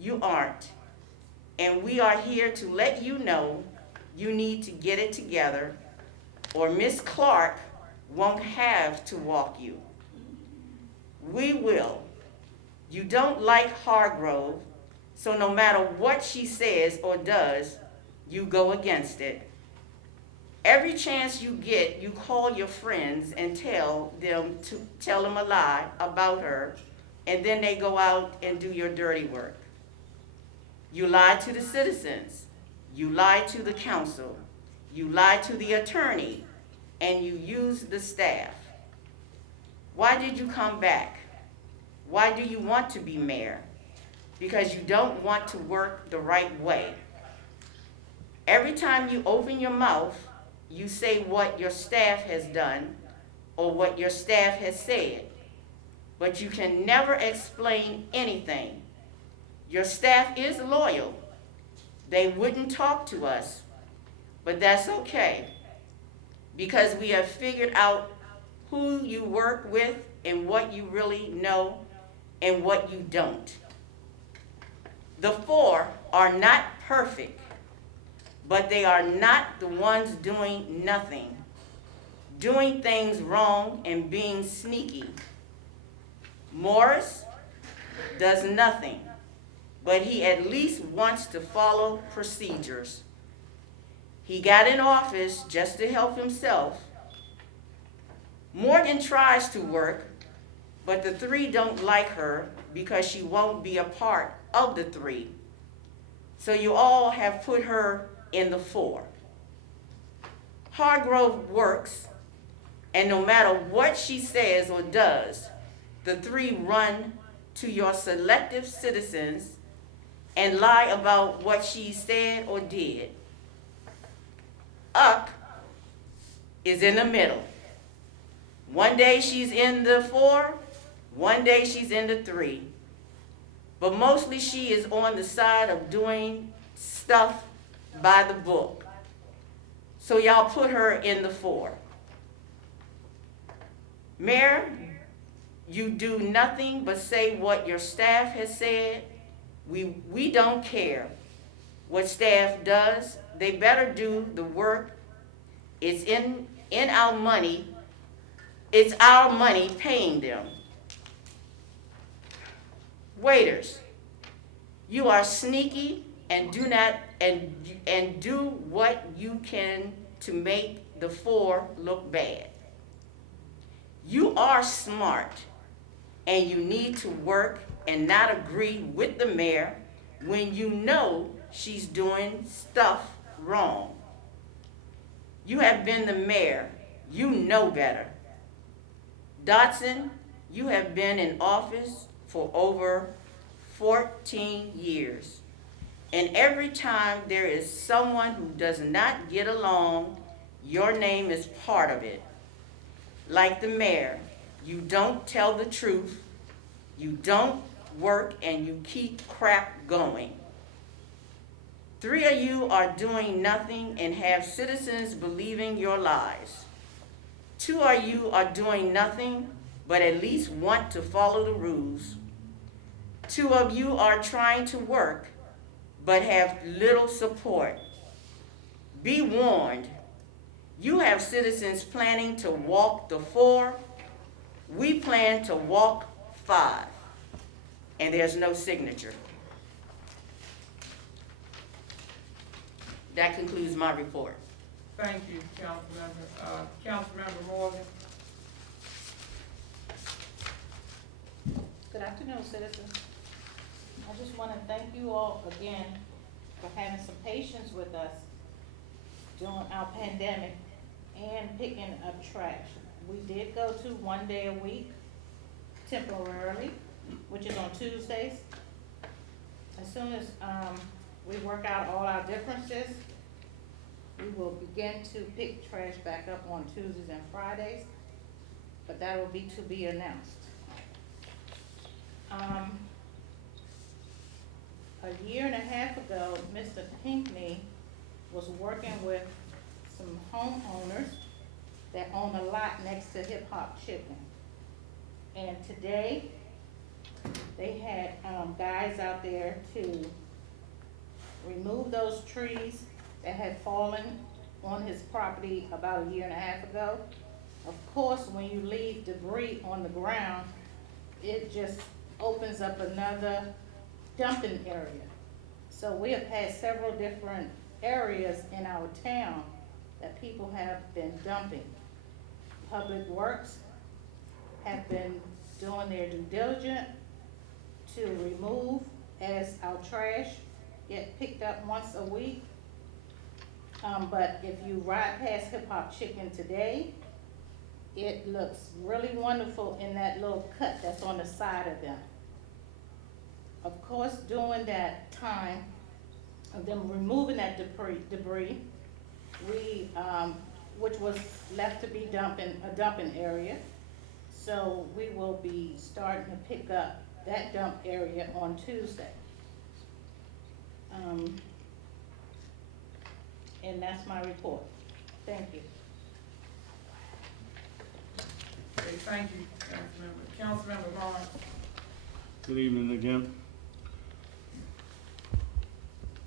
You aren't. And we are here to let you know you need to get it together, or Miss Clark won't have to walk you. We will. You don't like Hargrove, so no matter what she says or does, you go against it. Every chance you get, you call your friends and tell them a lie about her, and then they go out and do your dirty work. You lie to the citizens, you lie to the council, you lie to the attorney, and you use the staff. Why did you come back? Why do you want to be mayor? Because you don't want to work the right way. Every time you open your mouth, you say what your staff has done or what your staff has said, but you can never explain anything. Your staff is loyal. They wouldn't talk to us, but that's okay, because we have figured out who you work with and what you really know and what you don't. The 4 are not perfect, but they are not the ones doing nothing, doing things wrong and being sneaky. Morris does nothing, but he at least wants to follow procedures. He got in office just to help himself. Morgan tries to work, but the 3 don't like her because she won't be a part of the 3. So you all have put her in the 4. Hargrove works, and no matter what she says or does, the 3 run to your selective citizens and lie about what she said or did. Up is in the middle. One day she's in the 4, one day she's in the 3. But mostly she is on the side of doing stuff by the book. So y'all put her in the 4. Mayor, you do nothing but say what your staff has said. We don't care what staff does. They better do the work. It's in our money. It's our money paying them. Waiters, you are sneaky and do what you can to make the 4 look bad. You are smart, and you need to work and not agree with the mayor when you know she's doing stuff wrong. You have been the mayor. You know better. Dotson, you have been in office for over 14 years. And every time there is someone who does not get along, your name is part of it. Like the mayor, you don't tell the truth, you don't work, and you keep crap going. 3 of you are doing nothing and have citizens believing your lies. 2 of you are doing nothing but at least want to follow the rules. 2 of you are trying to work but have little support. Be warned, you have citizens planning to walk the 4. We plan to walk 5, and there's no signature. That concludes my report. Thank you, Councilmember. Councilmember Morgan. Good afternoon, citizens. I just want to thank you all again for having some patience with us during our pandemic and picking up trash. We did go to 1 day a week temporarily, which is on Tuesdays. As soon as we work out all our differences, we will begin to pick trash back up on Tuesdays and Fridays, but that will be to be announced. a year and a half ago, Mr. Pinkney was working with some homeowners that own a lot next to Hip Hop Chicken. And today, they had, guys out there to remove those trees that had fallen on his property about a year and a half ago. Of course, when you leave debris on the ground, it just opens up another dumping area. So we have had several different areas in our town that people have been dumping. Public Works have been doing their due diligence to remove as our trash get picked up once a week. But if you ride past Hip Hop Chicken today, it looks really wonderful in that little cut that's on the side of them. Of course, during that time of them removing that debris, we, which was left to be a dumping area, so we will be starting to pick up that dump area on Tuesday. And that's my report. Thank you. Okay, thank you, Councilmember Barnes. Good evening again.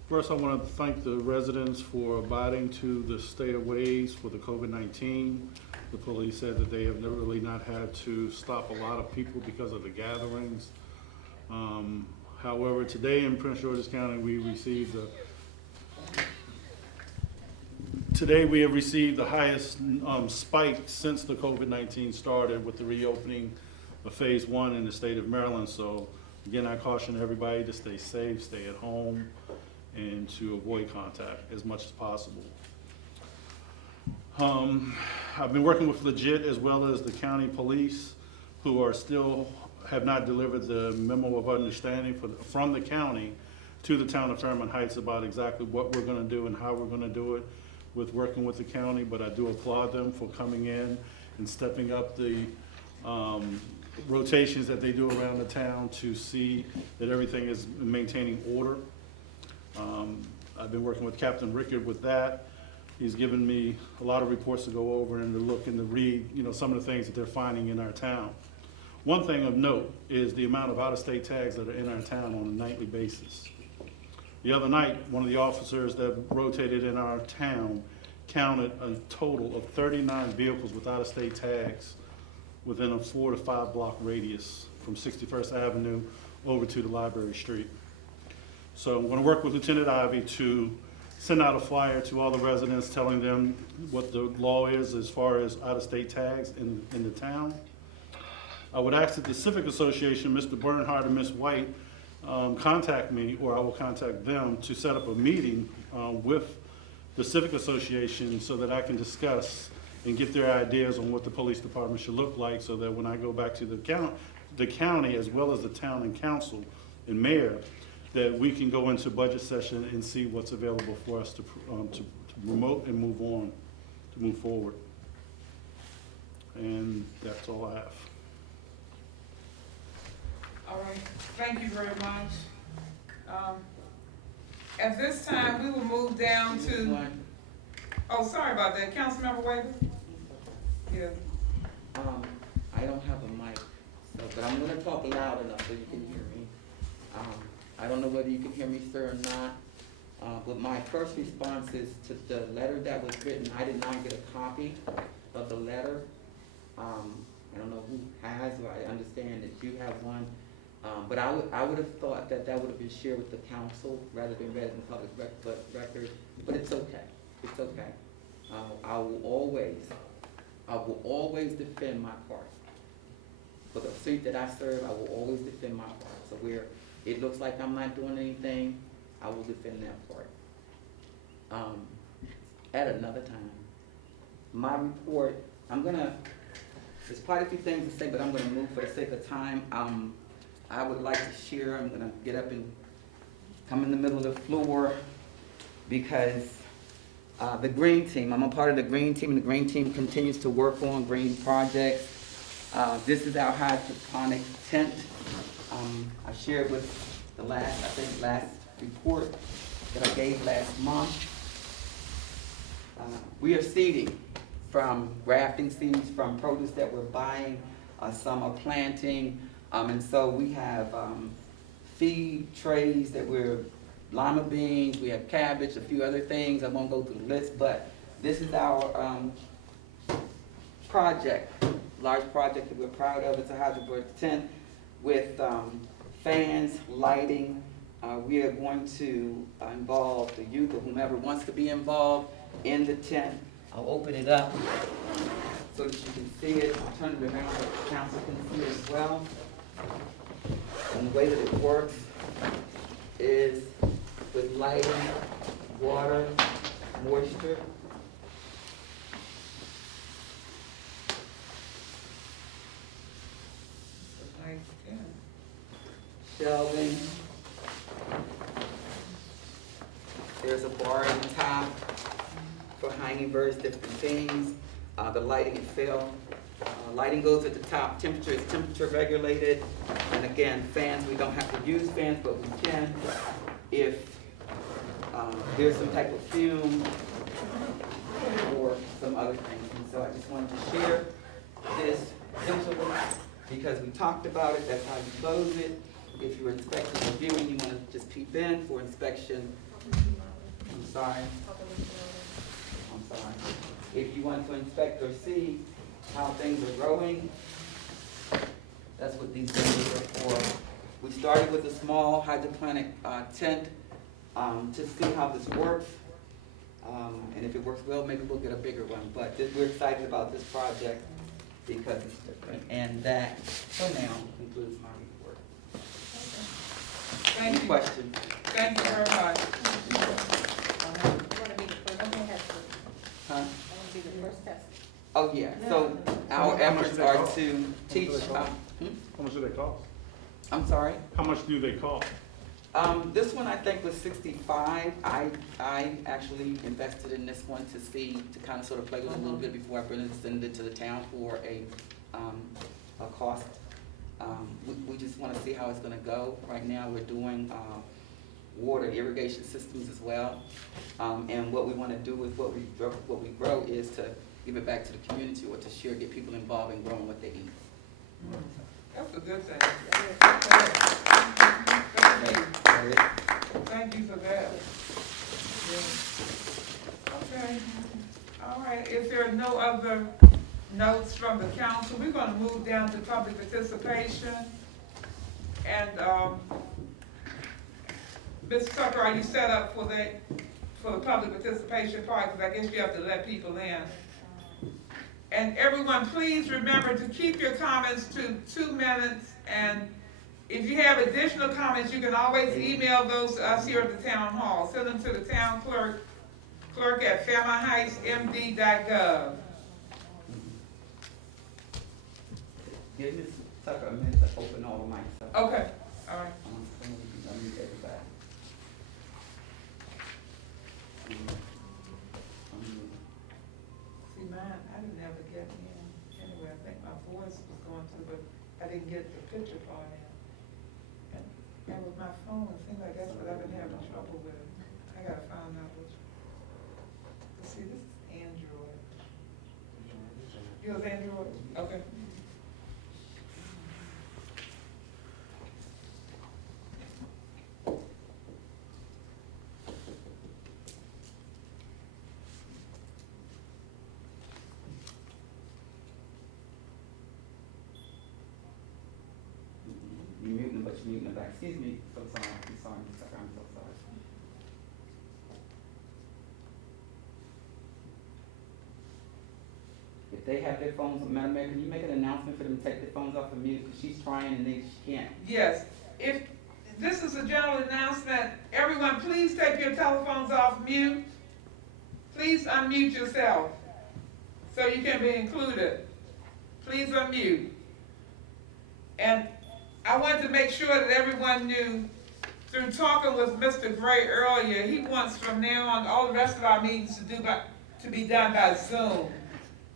First, I want to thank the residents for abiding to the state of ways for the COVID-19. The police said that they have really not had to stop a lot of people because of the gatherings. However, today in Prince George's County, we have received the highest spike since the COVID-19 started with the reopening of phase 1 in the state of Maryland. So again, I caution everybody to stay safe, stay at home, and to avoid contact as much as possible. I've been working with Legit as well as the county police, who are still have not delivered the memo of understanding from the county to the town of Fairmount Heights about exactly what we're gonna do and how we're gonna do it with working with the county, but I do applaud them for coming in and stepping up the rotations that they do around the town to see that everything is maintaining order. I've been working with Captain Rickard with that. He's given me a lot of reports to go over and to look and to read, some of the things that they're finding in our town. One thing of note is the amount of out-of-state tags that are in our town on a nightly basis. The other night, one of the officers that rotated in our town counted a total of 39 vehicles with out-of-state tags within a 4 to 5 block radius from 61st Avenue over to the Library Street. So I'm going to work with Lieutenant Ivy to send out a flyer to all the residents telling them what the law is as far as out-of-state tags in the town. I would ask that the Civic Association, Mr. Bernhardt and Ms. White, contact me, or I will contact them to set up a meeting with the Civic Association so that I can discuss and get their ideas on what the police department should look like, so that when I go back to the county as well as the town and council and mayor, that we can go into budget session and see what's available for us to promote and move on, to move forward. And that's all I have. All right, thank you very much. At this time, we will move down to, oh, sorry about that, Councilmember Waver? Yeah. I don't have a mic, so, but I'm gonna talk loud enough so you can hear me. I don't know whether you can hear me, sir, or not, but my first response is to the letter that was written. I did not get a copy of the letter. I don't know who has, or I understand that you have one. But I would have thought that would have been shared with the council rather than read in the public record, but it's okay, it's okay. I will always defend my part. For the seat that I serve, I will always defend my part. So where it looks like I'm not doing anything, I will defend that part. At another time. My report, there's quite a few things to say, but I'm gonna move for the sake of time. I would like to share, I'm gonna get up and come in the middle of the floor because the green team, I'm a part of the green team, and the green team continues to work on green projects. This is our hydroponic tent. I shared with the last report that I gave last month. We are seeding from grafting seeds, from produce that we're buying, some are planting, and so we have feed trays that we're, lima beans, we have cabbage, a few other things, I won't go through the list, but this is our project, large project that we're proud of. It's a hydroboard tent with fans, lighting. We are going to involve the youth or whomever wants to be involved in the tent. I'll open it up so that you can see it. I'll turn it around so the council can see it as well. And the way that it works is with lighting, water, moisture. Nice, yeah. Shelving. There's a bar on top for hanging birds, different things. The lighting and fill. Lighting goes at the top. Temperature is temperature regulated. And again, fans, we don't have to use fans, but we can if there's some type of fume or some other things. And so I just wanted to share this visually because we talked about it. That's how you close it. If you're inspecting or viewing, you want to just peep in for inspection. I'm sorry. If you want to inspect or see how things are growing, that's what these things are for. We started with a small hydroponic tent to see how this works. And if it works well, maybe we'll get a bigger one. But we're excited about this project because it's different. And that, for now, concludes my report. Thank Any you. questions? Thank you very much. You wanna be the first tester? Huh? I wanna be the first tester. Oh, yeah. So our How much efforts do they are cost? to teach. How much do they cost? I'm sorry? How much do they cost? This one I think was 65. I actually invested in this one to see, to kind of sort of play with it a little bit before I send it to the town for a cost. We just want to see how it's going to go. Right now we're doing water irrigation systems as well. And what we want to do with what we grow is to give it back to the community or to share, get people involved in growing what they eat. That's a good thing. Okay. Thank you for that. Yeah. Okay, all right, if there are no other notes from the council, we're gonna move down to public participation. And, Ms. Tucker, are you set up for the public participation part? Because I guess you have to let people in. And everyone, please remember to keep your comments to 2 minutes, and if you have additional comments, you can always email those to us here at the town hall. Send them to the town clerk at fairmountheightsmd.gov. Give Ms. Tucker a minute to open all the mics up. Okay, all right. Let me get it back. See, mine, I didn't ever get in. Anyway, I think my voice was going through, but I didn't get the picture part in. And with my phone, it seems like that's what I've been having trouble with. I gotta find out which. Let's see, this is Android. Yours Android? Okay. You're muting, but you're muting the back. Excuse me, so sorry, I'm sorry, Ms. Tucker, I'm so sorry. If they have their phones, Madam Mayor, can you make an announcement for them to take their phones off of mute, because she's trying and she can't. Yes, if, this is a general announcement, everyone, please take your telephones off mute. Please unmute yourself, so you can be included. Please unmute. And I wanted to make sure that everyone knew, through talking with Mr. Gray earlier, he wants from now on all the rest of our meetings to be done by Zoom.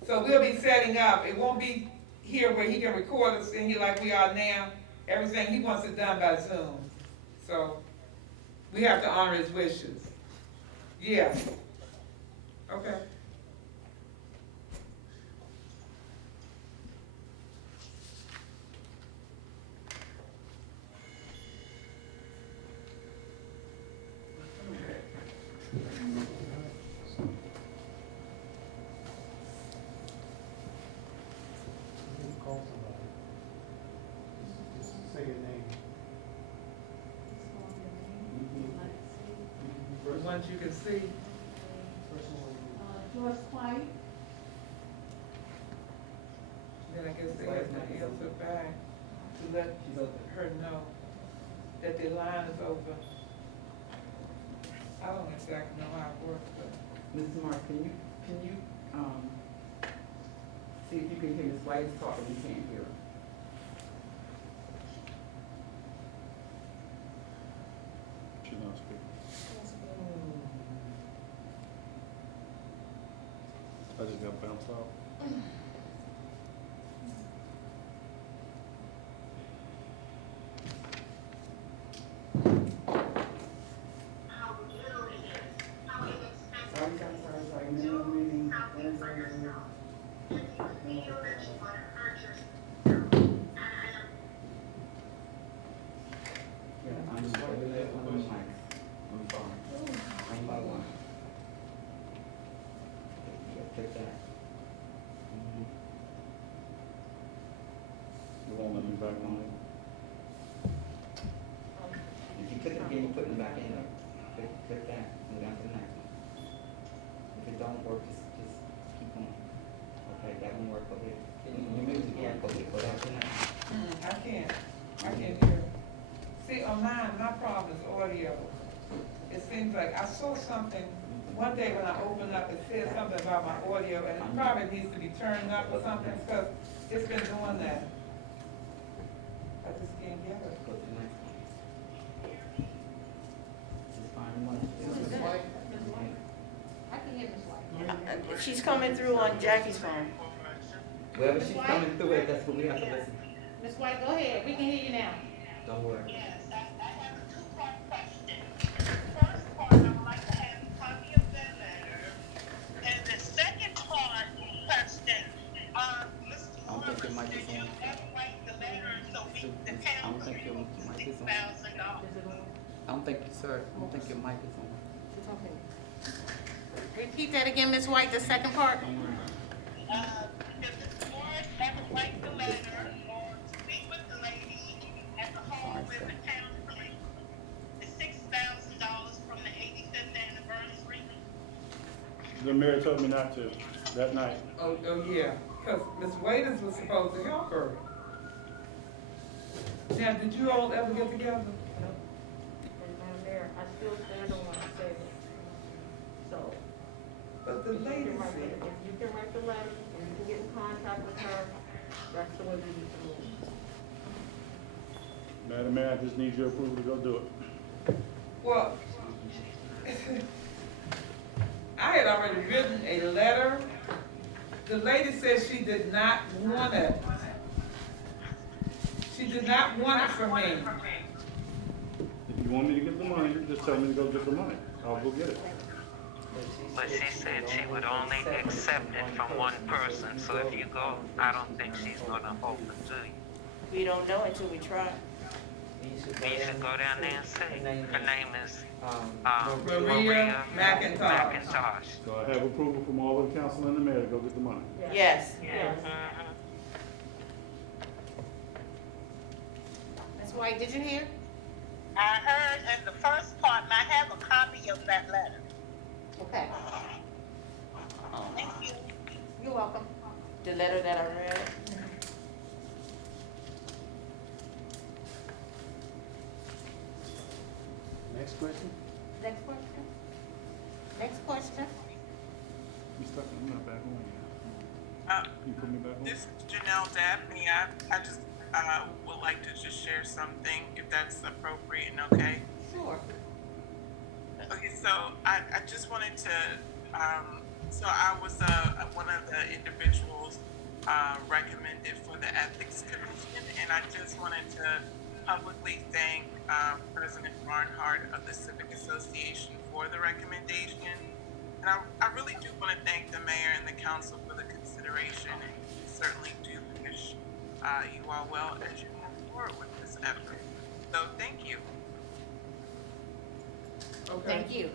So we'll be setting up, it won't be here where he can record us in here like we are now. Everything, he wants it done by Zoom. So we have to honor his wishes. Yeah. Okay. Call somebody. Just say your name. The ones you can see. George White, Then I guess they have to answer back to let her know that the line is open. I don't exactly know how it works, but. Mrs. Mark, can you, see if you can hear Ms. White talking, we can't hear her. She's not speaking. I just got bounced out. Sorry, minimum reading, yeah, I'm just waiting for one of the mics. I'm sorry. One by one. Yeah, take that. You won't let me back on it. If you click it again, you put it back in there. Click that, move on to the next one. If it don't work, just keep on. Okay, that one work, okay. You move it again, okay, go down to the next one. I can't hear. See, on mine, my problem is audio. It seems like I saw something, one day when I opened up, it said something about my audio, and it probably needs to be turned up or something, because it's been doing that. I just can't get it. Go to the next one. Just find one. I can hear Ms. White. She's coming through on Jackie's phone. Wherever she's coming through it, that's what we have to listen. Ms. White, go ahead, we can hear you now. Don't worry. Yes, I have a two-part question. First part, I would like to have a copy of that letter. And the second part question, Mr. I don't think your Morris, mic is did you on. ever write the letter so the I town don't could think your use mic is on. $6,000? I don't think you, sir, I don't think your mic is on. Repeat that again, Ms. White, the second part? Don't worry. Did Mr. Morris ever write the letter or speak with the lady at the home with the town to collect the $6,000 from the 85th anniversary? The mayor told me not to, that night. Oh, yeah, because Ms. Waiters was supposed to help her. Now, did you all ever get together? Madam Mayor, I still stand on what I said. So, But the lady if said, you can write the letter and you can get in contact with her, that's the way we need to move. Madam Mayor, I just need your approval to go do it. well, I had already written a letter. The lady said she did not want it. She did not want it from me. If you want me to get the money, just tell me to go get the money. I'll go get it. But she said she would only accept it from one person, so if you go, I don't think she's gonna open to you. We don't know until we try. You should go down there and see. Her name is, Maria McIntosh. McIntosh. So I have approval from all of the council and the mayor to go get the money. Yes. Ms. White, did you hear? I heard in the first part, and I have a copy of that letter. Okay, Thank you. you're welcome. The letter that I read. Next question? Next question? Next question? You stuck, I'm not back on yet. Uh, You put me back on? This is Janelle Dabney. I just would like to just share something, if that's appropriate and okay. Sure. Okay, so I just wanted to, so I was one of the individuals recommended for the Ethics Commission, and I just wanted to publicly thank President Barnhart of the Civic Association for the recommendation. And I really do want to thank the mayor and the council for the consideration, and we certainly do wish you all well as you move forward with this effort. So thank you. Okay. Thank you.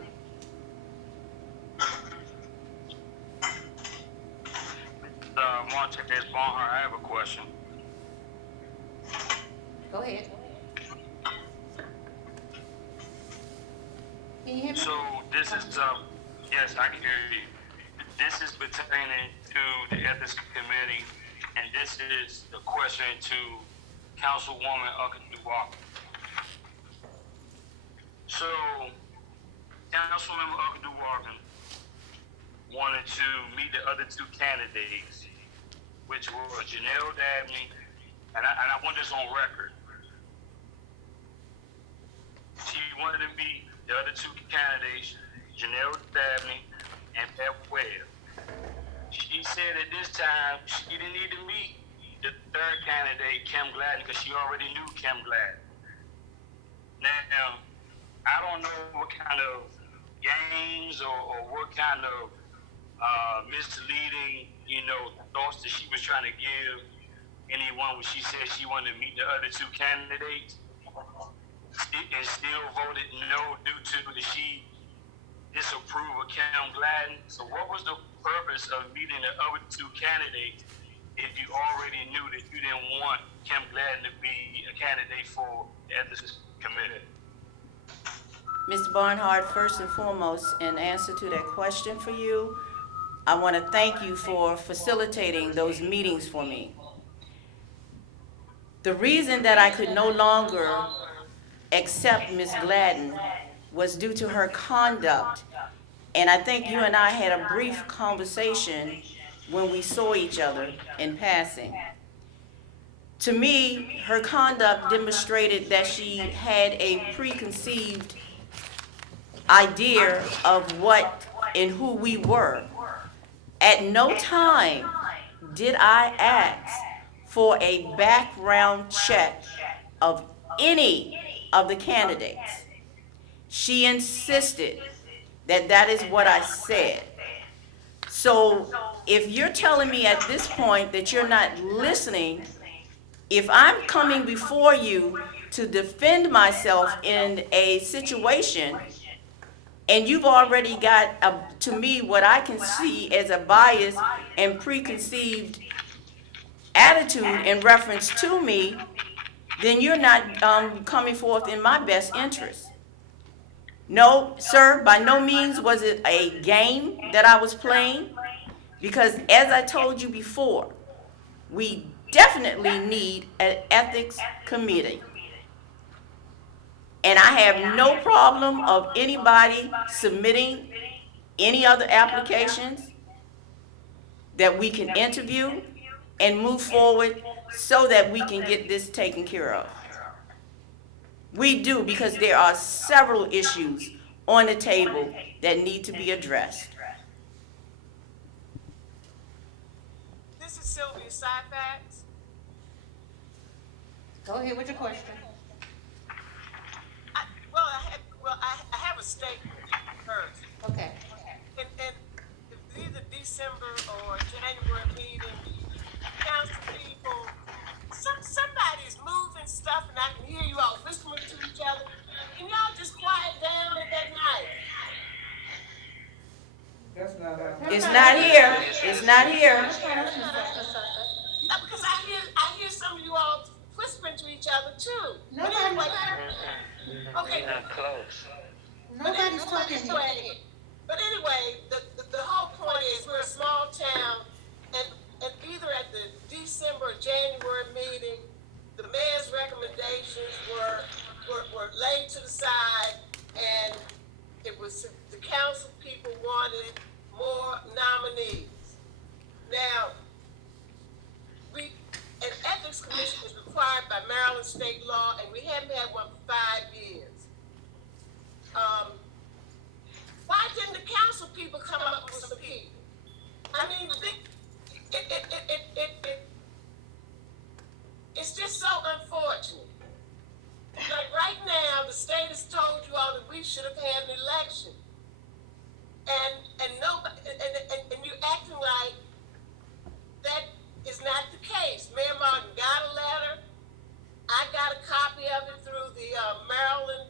Montez Barnhart, I have a question. Go ahead. Can you hear me? So this is, yes, I can hear you. This is pertaining to the Ethics Committee, and this is the question to Councilwoman Huckabee Walker. So, Councilwoman Huckabee Walker wanted to meet the other two candidates, which were Janelle Dabney, and I want this on record. She wanted to meet the other two candidates, Janelle Dabney and Pat Webb. She said at this time she didn't need to meet the third candidate, Kim Gladden, because she already knew Kim Gladden. Now, I don't know what kind of games or what kind of misleading, thoughts that she was trying to give anyone when she said she wanted to meet the other two candidates, and still voted no due to that she disapproved of Kim Gladden. So what was the purpose of meeting the other two candidates if you already knew that you didn't want Kim Gladden to be a candidate for the Ethics Committee? Mr. Barnhart, first and foremost, in answer to that question for you, I want to thank you for facilitating those meetings for me. The reason that I could no longer accept Ms. Gladden was due to her conduct. And I think you and I had a brief conversation when we saw each other in passing. To me, her conduct demonstrated that she had a preconceived idea of what and who we were. At no time did I ask for a background check of any of the candidates. She insisted that that is what I said. So if you're telling me at this point that you're not listening, if I'm coming before you to defend myself in a situation, and you've already got, to me, what I can see as a bias and preconceived attitude in reference to me, then you're not coming forth in my best interest. No, sir, by no means was it a game that I was playing, because as I told you before, we definitely need an ethics committee. And I have no problem of anybody submitting any other applications that we can interview and move forward so that we can get this taken care of. We do, because there are several issues on the table that need to be addressed. This is Sylvia Syfax. Go ahead with your question. I have a statement first. Okay. And either December or January meeting, council people, somebody's moving stuff, and I can hear you all whispering to each other. Can y'all just quiet down at that night? That's not us. It's not here. It's not here. Because I hear some of you all whispering to each other too. But Nobody- anyway, okay. Not close. Nobody's talking here. But anyway, the whole point is we're a small town, and either at the December or January meeting, the mayor's recommendations were laid to the side, and it was the council people wanted more nominees. Now, an ethics commission is required by Maryland state law, and we haven't had one for 5 years. Why didn't the council people come up with some people? I mean, it's just so unfortunate state has told you all that we should have had an election. And nobody, and you're acting like that is not the case. Mayor Martin got a letter. I got a copy of it through the Maryland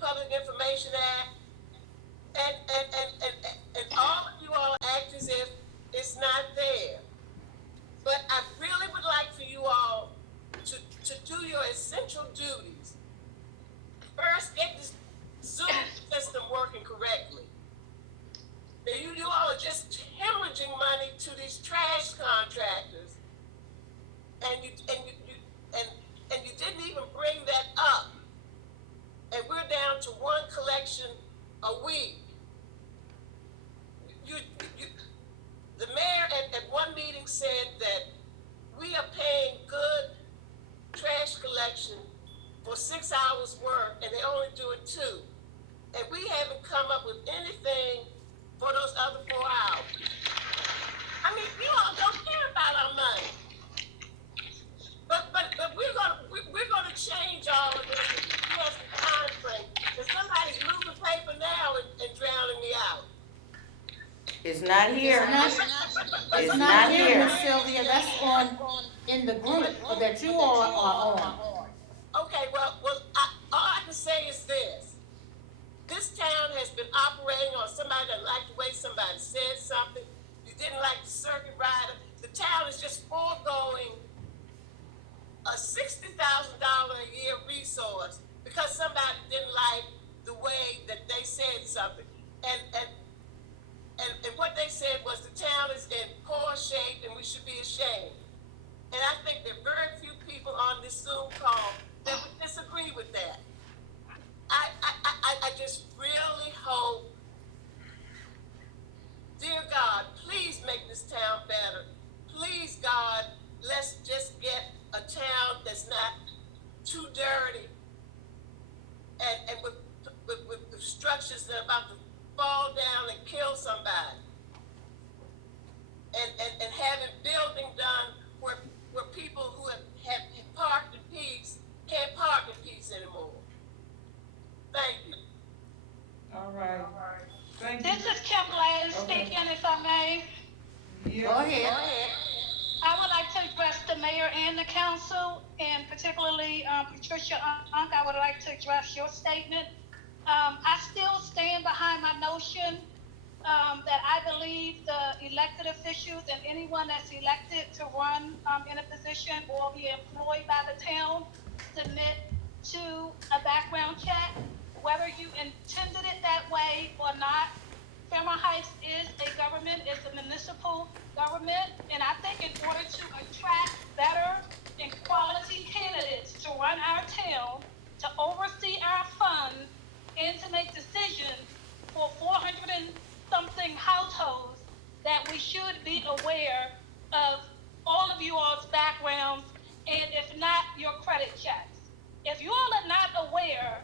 Public Information Act. And all of you all act as if it's not there. But I really would like for you all to do your essential duties. First, get this Zoom system working correctly. Now, you all are just hemorrhaging money to these trash contractors, and you didn't even bring that up. And we're down to one collection a week. The mayor at one meeting said that we are paying good trash collection for 6 hours work, and they only do it 2. And we haven't come up with anything for those other 4 hours. I mean, you all don't care about our money. But we're gonna change all of this. We have some time frame. If somebody's moving paper now and drowning me out. It's not here. It's not here, Miss Sylvia, that's in the group that you all are on. Okay, well, all I can say is this. This town has been operating on somebody that liked the way somebody said something. You didn't like the circuit rider. The town is just foregoing a $60,000 a year resource because somebody didn't like the way that they said something. And what they said was the town is in poor shape and we should be ashamed. And I think there are very few people on this Zoom call that would disagree with that. I just really hope, dear God, please make this town better. Please, God, let's just get a town that's not too dirty and with structures that are about to fall down and kill somebody. And having building done where people who have parked in peace can't park in peace anymore. Thank you. All right. Thank you. This is Kim Gladys speaking, if I may. Yes. Go ahead. I would like to address the mayor and the council, and particularly Patricia Unk, I would like to address your statement. I still stand behind my notion that I believe the elected officials and anyone that's elected to run in a position or be employed by the town submit to a background check, whether you intended it that way or not. Fairmount Heights is a government, it's a municipal government, and I think in order to attract better and quality candidates to run our town, to oversee our funds, and to make decisions for 400 and something households, that we should be aware of all of you all's backgrounds, and if not, your credit checks. If you all are not aware,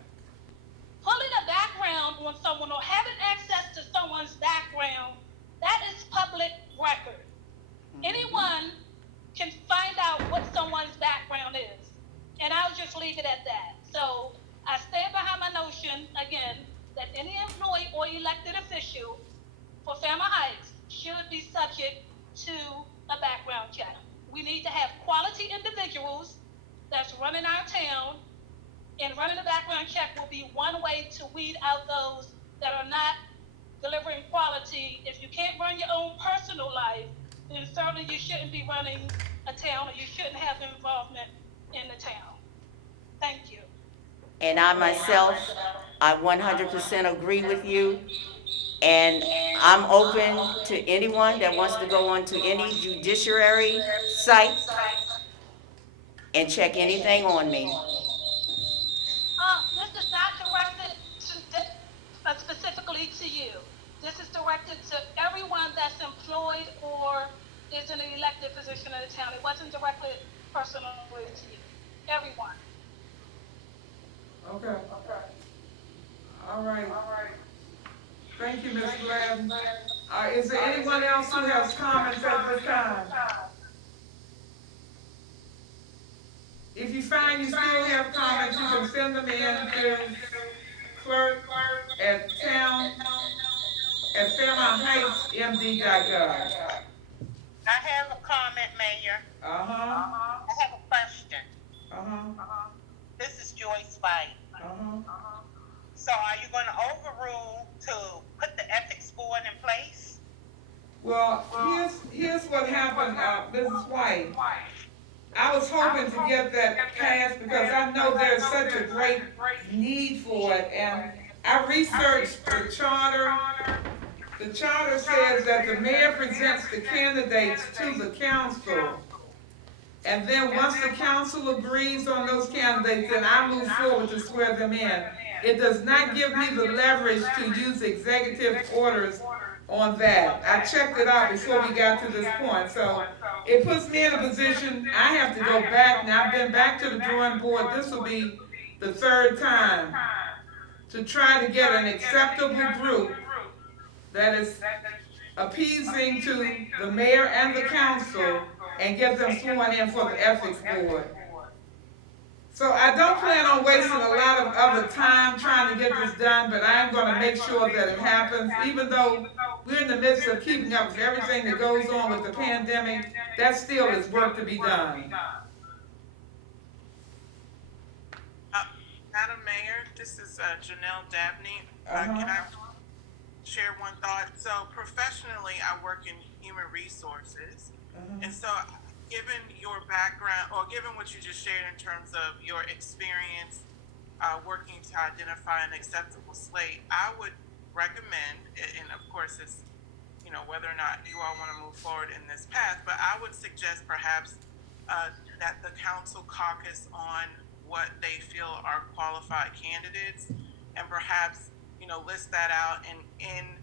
pulling a background on someone or having access to someone's background, that is public record. Anyone can find out what someone's background is. And I'll just leave it at that. So I stand behind my notion, again, that any employee or elected official for Fairmount Heights should be subject to a background check. We need to have quality individuals that's running our town, and running a background check will be one way to weed out those that are not delivering quality. If you can't run your own personal life, then certainly you shouldn't be running a town, or you shouldn't have involvement in the town. Thank you. And I myself, I 100% agree with you. And I'm open to anyone that wants to go onto any judiciary site and check anything on me. This is not directed specifically to you. This is directed to everyone that's employed or is in an elected position in the town. It wasn't directed personally to you. Everyone. Okay. All right. Thank you, Ms. Gladden. Is there anyone else who has comments at this time? If you find you still have comments, you can send them in to clerk at Fairmount.md.gov. I have a comment, Mayor. Uh-huh, I have a question. uh-huh, This is Joyce White. uh-huh. So are you gonna overrule to put the ethics board in place? Well, here's what happened, Mrs. White. I was hoping to get that passed because I know there's such a great need for it, and I researched the charter. The charter says that the mayor presents the candidates to the council, and then once the council agrees on those candidates, then I move forward to swear them in. It does not give me the leverage to use executive orders on that. I checked it out before we got to this point, so it puts me in a position, I have to go back. Now, I've been back to the drawing board, this will be the third time, to try to get an acceptable group that is appeasing to the mayor and the council and get them sworn in for the ethics board. So I don't plan on wasting a lot of other time trying to get this done, but I am going to make sure that it happens. Even though we're in the midst of keeping up with everything that goes on with the pandemic, that still is work to be done. Madam Mayor, this is Janelle Dabney. Uh-huh. Can I share one thought? So professionally, I work in human resources. And so given your background, or given what you just shared in terms of your experience working to identify an acceptable slate, I would recommend, and of course it's, you know, whether or not you all want to move forward in this path, but I would suggest perhaps that the council caucus on what they feel are qualified candidates, and perhaps, you know, list that out, and in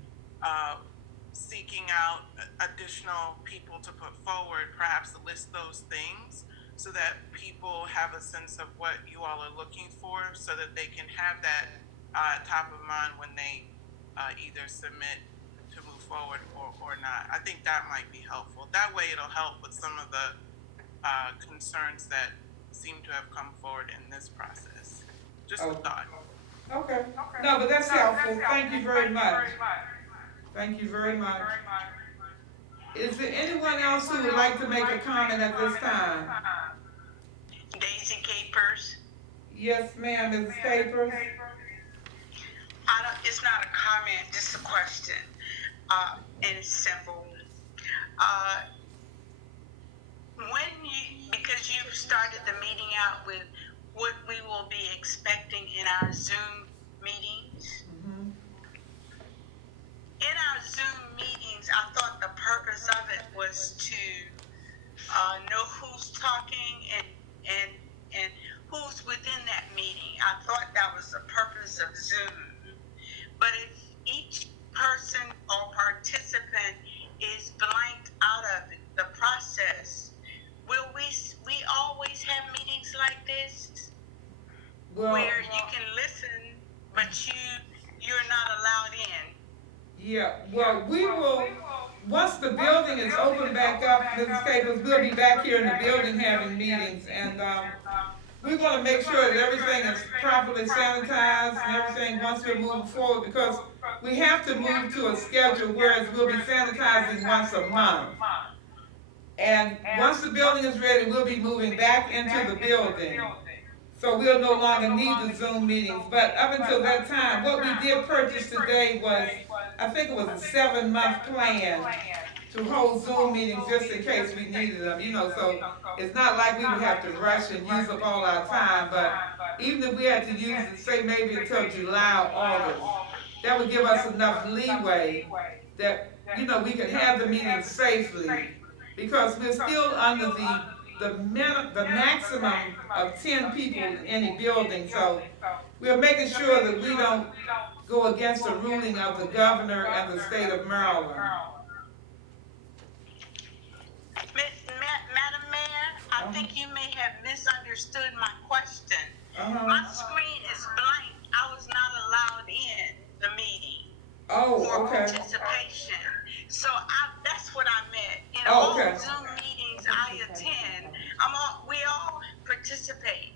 seeking out additional people to put forward, perhaps list those things so that people have a sense of what you all are looking for, so that they can have that top of mind when they either submit to move forward or not. I think that might be helpful. That way it'll help with some of the concerns that seem to have come forward in this process. Just a thought. Okay. No, but that's helpful. Thank you very much. Thank you very much. Is there anyone else who would like to make a comment at this time? Daisy Capers. Yes, ma'am, Mrs. Capers. It's not a comment, just a question. And it's simple. Because you started the meeting out with what we will be expecting in our Zoom meetings. In our Zoom meetings, I thought the purpose of it was to know who's talking and who's within that meeting. I thought that was the purpose of Zoom. But if each person or participant is blanked out of the process, will we always have meetings like this? Well, where you can listen, but you're not allowed in? yeah, well, we will, once the building is opened back up, Mrs. Capers, we'll be back here in the building having meetings, and we're going to make sure that everything is properly sanitized and everything once we're moving forward, because we have to move to a schedule whereas we'll be sanitizing once a month. And once the building is ready, we'll be moving back into the building. So we'll no longer need the Zoom meetings. But up until that time, what we did purchase today was, I think it was a 7-month plan to hold Zoom meetings just in case we needed them, you know, so it's not like we would have to rush and use up all our time, but even if we had to use it, say maybe until July or August, that would give us enough leeway that, you know, we could have the meeting safely, because we're still under the maximum of 10 people in any building, so we're making sure that we don't go against the ruling of the governor and the state of Maryland. Madam Mayor, I think you may have misunderstood my question. My screen is blank. I was not allowed in the meeting for participation. So that's what I meant. In all Zoom meetings I attend, we all participate.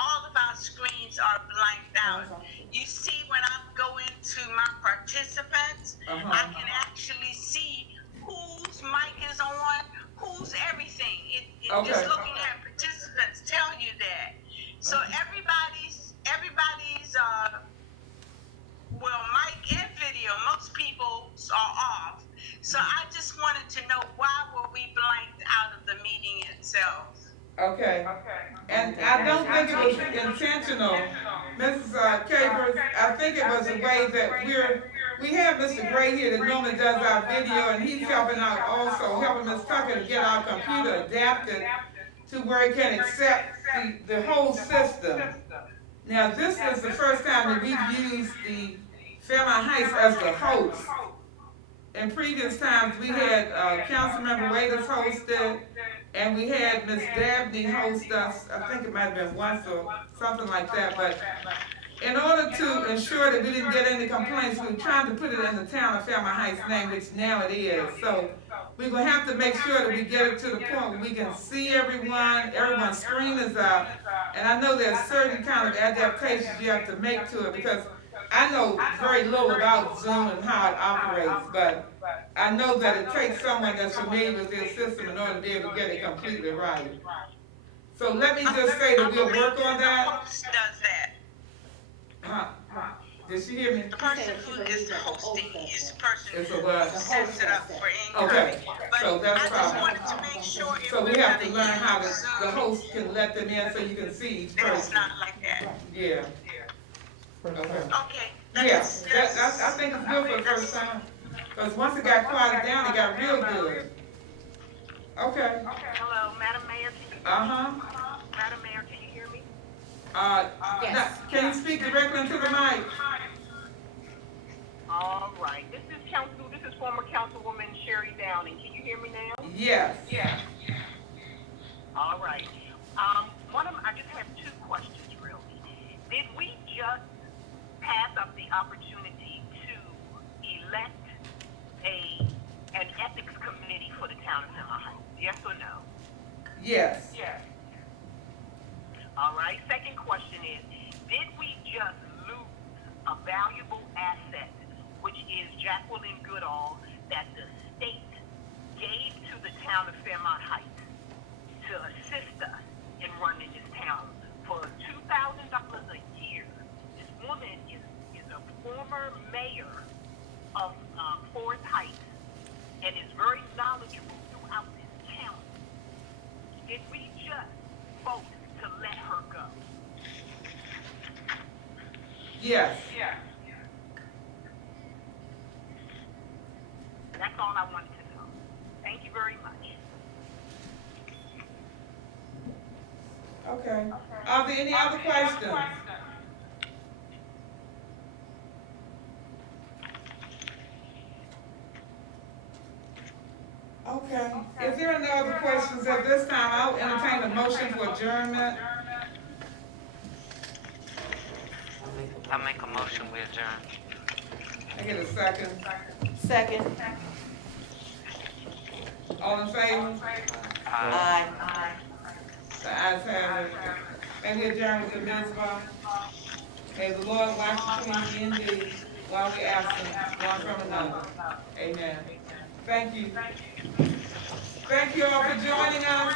all of our screens are blanked out. You see, when I go into my participants, I can actually see whose mic is on, who's everything. Just looking at participants tell you that. So everybody's well, mic and video, most people's are off. So I just wanted to know, why were we blanked out of the meeting itself? Okay. And I don't think it was intentional, Mrs. Capers. I think it was the way that we have Mr. Gray here that normally does our video, and he's helping out also, helping Ms. Tucker to get our computer adapted to where it can accept the whole system. Now, this is the first time that we've used the Fairmount Heights as the host. In previous times, we had Councilmember Waiters hosted, and we had Ms. Dabney host us. I think it might have been once or something like that. But in order to ensure that we didn't get any complaints, we were trying to put it in the town of Fairmount Heights name, which now it is. So we're going to have to make sure that we get it to the point where we can see everyone, everyone's screen is up. And I know there's certain kind of adaptations you have to make to it, because I know very little about Zoom and how it operates, but I know that it takes someone that's familiar with their system in order to be able to get it completely right. So let me just say that we'll work on that. The host does that. Did she hear me? The person who is hosting is the person It's a who what? sets it up for income. Okay, But so that's I just fine. wanted to make sure if So we we're have to gonna learn how use the host can let them in so you can see each that it's person. not like that. Yeah. Okay. Okay. Yes, I think it's good for the first time. Because once it got quieted down, it got real good. Okay. Hello, Madam Mayor. Madam Mayor, can you hear me? Yes. Now, can you speak directly into the mic? All right. This is former Councilwoman Sherry Downing. Can you hear me now? Yes. All right. I just have two questions, really. Did we just pass up the opportunity to elect an ethics committee for the town of Fairmount Heights? Yes or no? Yes. All right. Second question is, did we just lose a valuable asset, which is Jacqueline Goodall, that the state gave to the town of Fairmount Heights to assist us in running this town for $2,000 a year? This woman is a former mayor of Forest Heights and is very knowledgeable throughout this county. Did we just vote to let her go? Yes. That's all I wanted to know. Thank you very much. Okay. Are there any other questions? Okay. If there are no other questions at this time, I'll entertain a motion for adjournment. I make a motion, we adjourn. I get a second. Second. All in favor? Aye. The ayes have it. And we adjourn with the mitzvah. May the Lord watch between me and thee while we absent one from another. Amen. Thank you. Thank you all for joining us.